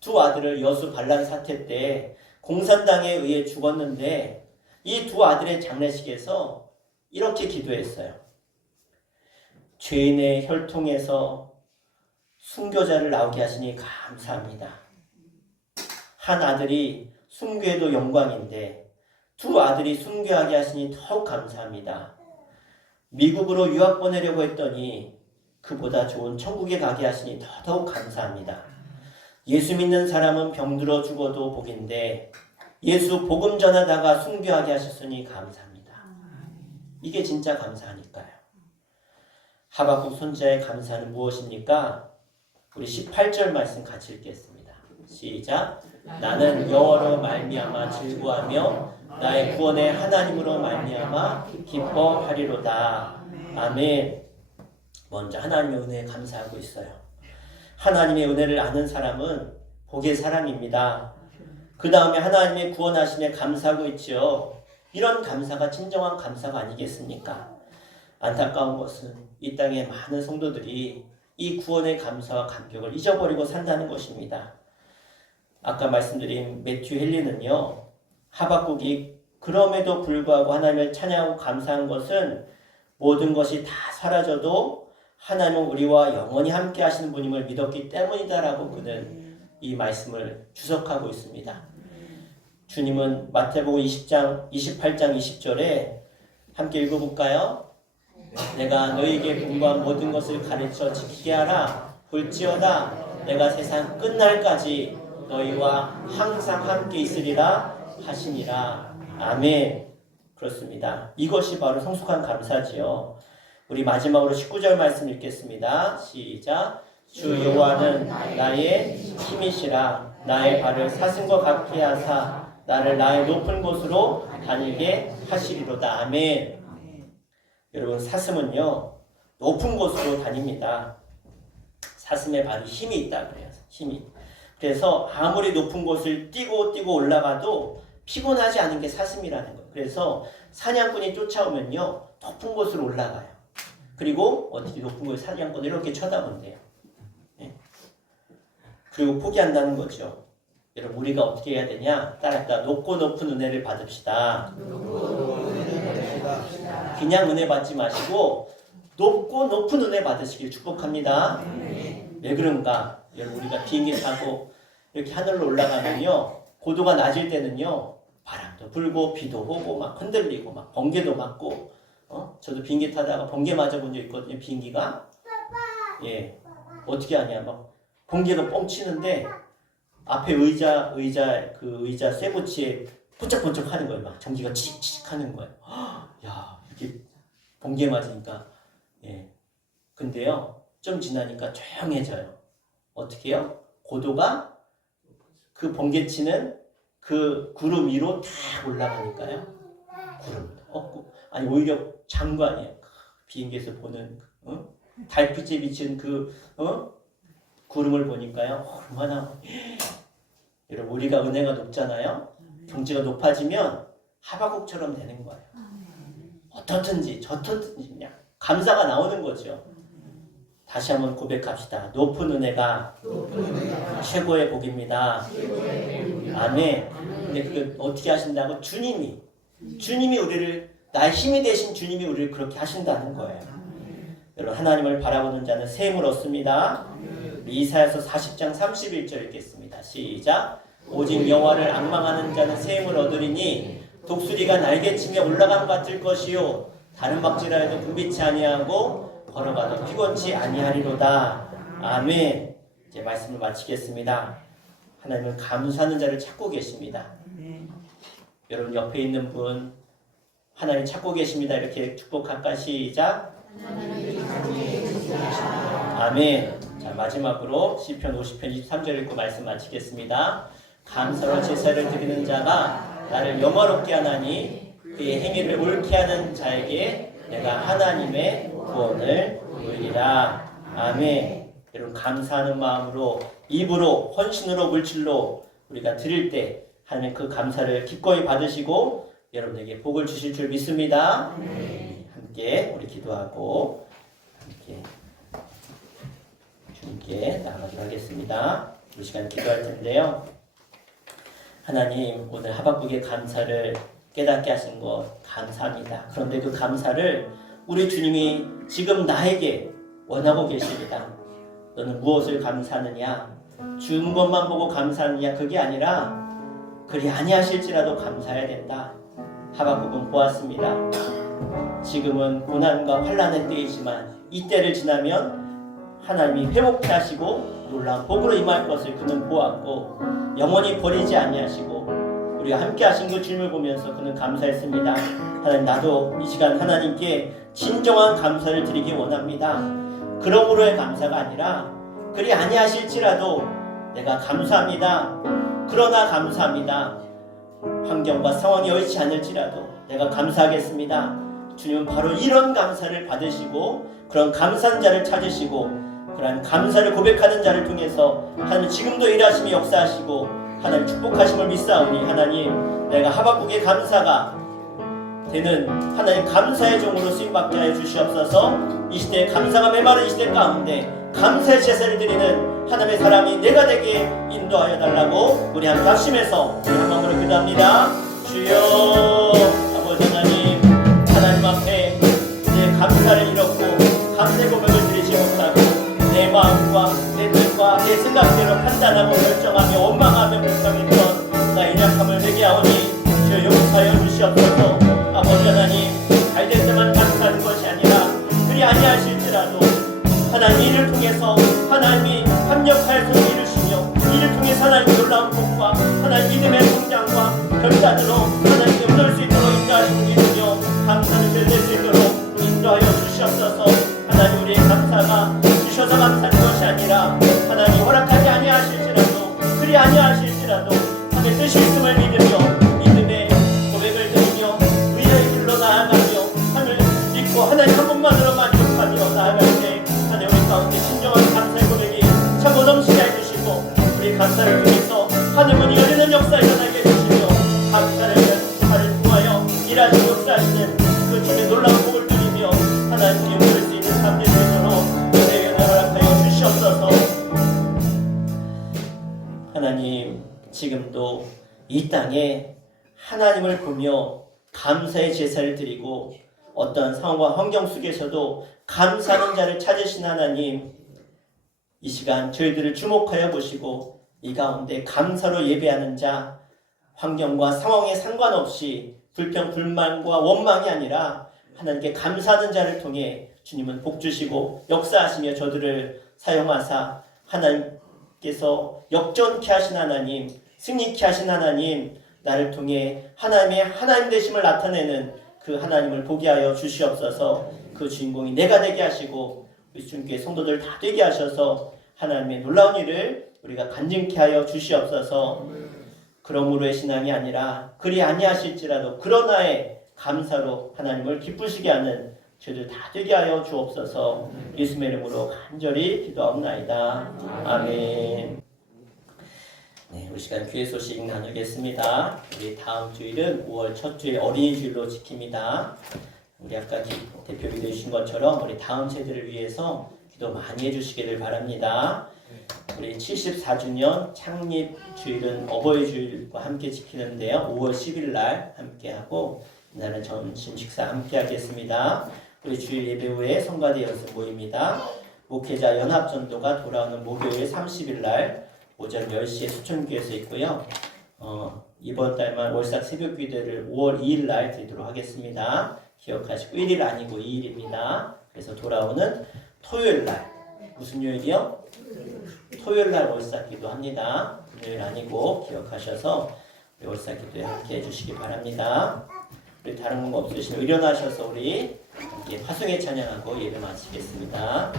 두 아들을 여수 반란 사태 때 공산당에 의해 죽었는데 이 두 아들의 장례식에서 이렇게 기도했어요. 죄인의 혈통에서 순교자를 나오게 하시니 감사합니다. 한 아들이 순교해도 영광인데 두 아들이 순교하게 하시니 더욱 감사합니다. 미국으로 유학 보내려고 했더니 그보다 좋은 천국에 가게 하시니 더더욱 감사합니다. 예수 믿는 사람은 병들어 죽어도 복인데 예수 복음 전하다가 순교하게 하셨으니 감사합니다. 이게 진짜 감사하니까요. 하박국 선지자의 감사는 무엇입니까? 우리 18절 말씀 같이 읽겠습니다. 시작. 나는 여호와로 말미암아 즐거워하며 나의 구원의 하나님으로 말미암아 기뻐하리로다. 아멘. 먼저 하나님의 은혜에 감사하고 있어요. 하나님의 은혜를 아는 사람은 복의 사람입니다. 그 다음에 하나님의 구원하심에 감사하고 있죠. 이런 감사가 진정한 감사가 아니겠습니까? 안타까운 것은 이 땅의 많은 성도들이 이 구원의 감사와 감격을 잊어버리고 산다는 것입니다. 아까 말씀드린 매튜 헨리는요. 하박국이 그럼에도 불구하고 하나님을 찬양하고 감사한 것은 모든 것이 다 사라져도 하나님은 우리와 영원히 함께 하시는 분임을 믿었기 때문이다라고 그는 이 말씀을 주석하고 있습니다. 주님은 마태복음 28장 20절에 함께 읽어볼까요? 내가 너희에게 분부한 모든 것을 가르쳐 지키게 하라. 볼지어다 내가 세상 끝날까지 너희와 항상 함께 있으리라 하시니라. 아멘. 그렇습니다. 이것이 바로 성숙한 감사지요. 우리 마지막으로 19절 말씀 읽겠습니다. 시작. 주 여호와는 나의 힘이시라. 나의 발을 사슴과 같게 하사 나를 나의 높은 곳으로 다니게 하시리로다. 아멘. 여러분 사슴은요 높은 곳으로 다닙니다. 사슴의 발이 힘이 있다 그래요. 힘이. 그래서 아무리 높은 곳을 뛰고 올라가도 피곤하지 않은 게 사슴이라는 거예요. 그래서 사냥꾼이 쫓아오면요 높은 곳으로 올라가요. 그리고 어떻게 높은 곳에 사냥꾼을 이렇게 쳐다본대요. 네? 그리고 포기한다는 거죠. 여러분 우리가 어떻게 해야 되냐? 따라합시다. 높고 높은 은혜를 받읍시다. 그냥 은혜 받지 마시고 높고 높은 은혜 받으시길 축복합니다. 왜 그런가? 여러분 우리가 비행기 타고 이렇게 하늘로 올라가면요 고도가 낮을 때는요 바람도 불고 비도 오고 막 흔들리고 막 번개도 맞고 저도 비행기 타다가 번개 맞아본 적 있거든요. 비행기가 예 어떻게 하냐 막 번개가 뻥치는데 앞에 의자 쇠붙이에 번쩍번쩍 하는 거예요. 막 전기가 치익치익 하는 거예요. 야 이렇게 번개 맞으니까 예 근데요 좀 지나니까 조용해져요. 어떻게 해요? 고도가 그 번개치는 그 구름 위로 다 올라가니까요. 구름 아니 오히려 장관이에요. 비행기에서 보는 달빛에 비친 그 구름을 보니까요. 얼마나 여러분 우리가 은혜가 높잖아요. 경지가 높아지면 하박국처럼 되는 거예요. 어떻든지 저떻든지 그냥 감사가 나오는 거죠. 다시 한번 고백합시다. 높은 은혜가 최고의 복입니다. 아멘. 근데 그게 어떻게 하신다고? 주님이 우리를 나의 힘이 되신 주님이 우리를 그렇게 하신다는 거예요. 여러분 하나님을 바라보는 자는 샘을 얻습니다. 이사야서 40장 31절 읽겠습니다. 시작. 오직 여호와를 앙망하는 자는 샘을 얻으리니 독수리가 날개치며 올라간 것 같을 것이요 다른 박쥐라 해도 굶비치 아니하고 걸어가도 피곤치 아니하리로다. 아멘. 이제 말씀을 마치겠습니다. 하나님은 감사하는 자를 찾고 계십니다. 여러분 옆에 있는 분 하나님 찾고 계십니다. 이렇게 축복할까? 시작. 아멘. 자 마지막으로 시편 50편 23절 읽고 말씀 마치겠습니다. 감사로 제사를 드리는 자가 나를 영화롭게 하나니 그의 행위를 옳게 하는 자에게 내가 하나님의 구원을 보이리라. 아멘. 여러분 감사하는 마음으로 입으로 헌신으로 물질로 우리가 드릴 때 하나님 그 감사를 기꺼이 받으시고 여러분에게 복을 주실 줄 믿습니다. 함께 우리 기도하고 함께 주님께 나아가도록 하겠습니다. 이 시간 기도할 텐데요. 하나님 오늘 하박국의 감사를 깨닫게 하신 것 감사합니다. 그런데 그 감사를 우리 주님이 지금 나에게 원하고 계십니다. 너는 무엇을 감사하느냐? 준 것만 보고 감사하느냐? 그게 아니라 그리 아니하실지라도 감사해야 된다. 하박국은 보았습니다. 지금은 고난과 환난의 때이지만 이 때를 지나면 하나님이 회복케 하시고 놀라운 복으로 임할 것을 그는 보았고 영원히 버리지 아니하시고 우리가 함께 하신 그 주님을 보면서 그는 감사했습니다. 하나님 나도 이 시간 하나님께 진정한 감사를 드리기 원합니다. 그러므로의 감사가 아니라 그리 아니하실지라도 내가 감사합니다. 그러나 감사합니다. 환경과 상황이 여의치 않을지라도 내가 감사하겠습니다. 주님은 바로 이런 감사를 받으시고 그런 감사한 자를 찾으시고 그런 감사를 고백하는 자를 통해서 하나님 지금도 일하심이 역사하시고 하나님 축복하심을 믿사오니 하나님 내가 하박국의 감사가 되는 하나님 감사의 종으로 쓰임받게 하여 주시옵소서. 이 시대에 감사가 메마른 이 시대 가운데 감사의 제사를 드리는 하나님의 사람이 내가 되게 인도하여 달라고 우리 함께 합심해서 우리 한 마음으로 기도합니다. 주여 아버지 하나님 앞에 이제 감사를 잃었고 감사의 고백을 드리지 못하고 내 마음과 내 뜻과 내 생각대로 판단하고 결정하며 원망하며 불평했던 나의 약함을 내게 하오니 주여 용서하여 주시옵소서. 아버지 하나님 잘될 때만 감사하는 것이 아니라 그리 아니하실지라도 하나님 이를 통해서 하나님이 합력하여 손을 이루시며 이를 통해서 하나님 놀라운 복과 하나님 믿음의 성장과 결단으로 하나님께 얻을 수 있도록 인도하시고 계시며 감사를 드릴 수 있도록 인도하여 주시옵소서. 하나님 우리의 감사가 주셔서 감사하는 것이 아니라 하나님 허락하지 아니하실지라도 그리 아니하실지라도 하나님의 뜻이 있음을 믿으며 믿음의 고백을 드리며 의의 길로 나아가며 하늘 믿고 하나님 한 분만으로 만족하며 나아갈 때 하나님 우리 가운데 진정한 감사의 고백이 참고 넘치게 해주시고 우리 감사를 통해서 하늘문이 열리는 역사 일어나게 해주시며 감사를 통하여 일하시고 역사하시는 그 주님의 놀라운 복을 드리며 하나님께 부를 수 있는 삶이 되도록 은혜를 허락하여 주시옵소서. 하나님 지금도 이 땅에 하나님을 보며 감사의 제사를 드리고 어떤 상황과 환경 속에서도 감사하는 자를 찾으신 하나님 이 시간 저희들을 주목하여 보시고 이 가운데 감사로 예배하는 자 환경과 상황에 상관없이 불평, 불만과 원망이 아니라 하나님께 감사하는 자를 통해 주님은 복 주시고 역사하시며 저들을 사용하사 하나님께서 역전케 하신 하나님, 승리케 하신 하나님, 나를 통해 하나님의 하나님 되심을 나타내는 그 하나님을 보게 하여 주시옵소서. 그 주인공이 내가 되게 하시고 우리 주님께 성도들 다 되게 하셔서 하나님의 놀라운 일을 우리가 간증케 하여 주시옵소서. 그러므로의 신앙이 아니라 그리 아니하실지라도 그러나의 감사로 하나님을 기쁘시게 하는 저희들 다 되게 하여 주옵소서. 예수의 이름으로 간절히 기도하옵나이다. 아멘. 네, 우리 시간 귀의 소식 나누겠습니다. 우리 다음 주일은 5월 첫 주일 어린이 주일로 지킵니다. 우리 아까 대표 기도해 주신 것처럼 우리 다음 세대를 위해서 기도 많이 해주시기를 바랍니다. 우리 74주년 창립 주일은 어버이 주일과 함께 지키는데요. 5월 10일 날 함께 하고 이날은 점심 식사 함께 하겠습니다. 우리 주일 예배 후에 성가대 연습 모입니다. 목회자 연합전도가 돌아오는 목요일 30일 날 오전 10시에 수천교에서 있고요. 이번 달만 월삭 새벽 기도를 5월 2일 날 드리도록 하겠습니다. 기억하시고 1일 아니고 2일입니다. 그래서 돌아오는 토요일 날 무슨 요일이요? 토요일 날 월삭 기도합니다. 금요일 아니고 기억하셔서 우리 월삭 기도에 함께 해주시기 바랍니다. 우리 다른 거 없으시면 일어나셔서 우리 함께 화성에 찬양하고 예배 마치겠습니다.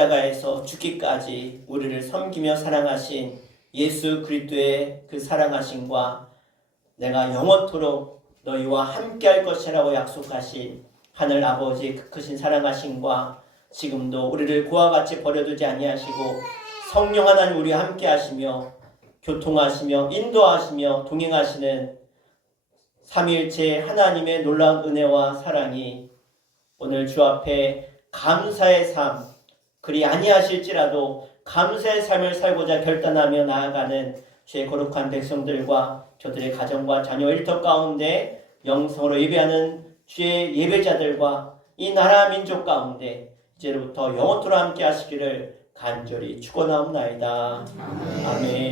십자가에서 죽기까지 우리를 섬기며 사랑하신 예수 그리스도의 그 사랑하심과 내가 영원토록 너희와 함께할 것이라고 약속하신 하늘 아버지의 그 크신 사랑하심과 지금도 우리를 그와 같이 버려두지 아니하시고 성령 하나님 우리와 함께하시며 교통하시며 인도하시며 동행하시는 삼위일체 하나님의 놀라운 은혜와 사랑이 오늘 주 앞에 감사의 삶, 그리 아니하실지라도 감사의 삶을 살고자 결단하며 나아가는 주의 거룩한 백성들과 저들의 가정과 자녀 일터 가운데 영성으로 예배하는 주의 예배자들과 이 나라 민족 가운데 이제부터 영원토록 함께 하시기를 간절히 축원하옵나이다. 아멘.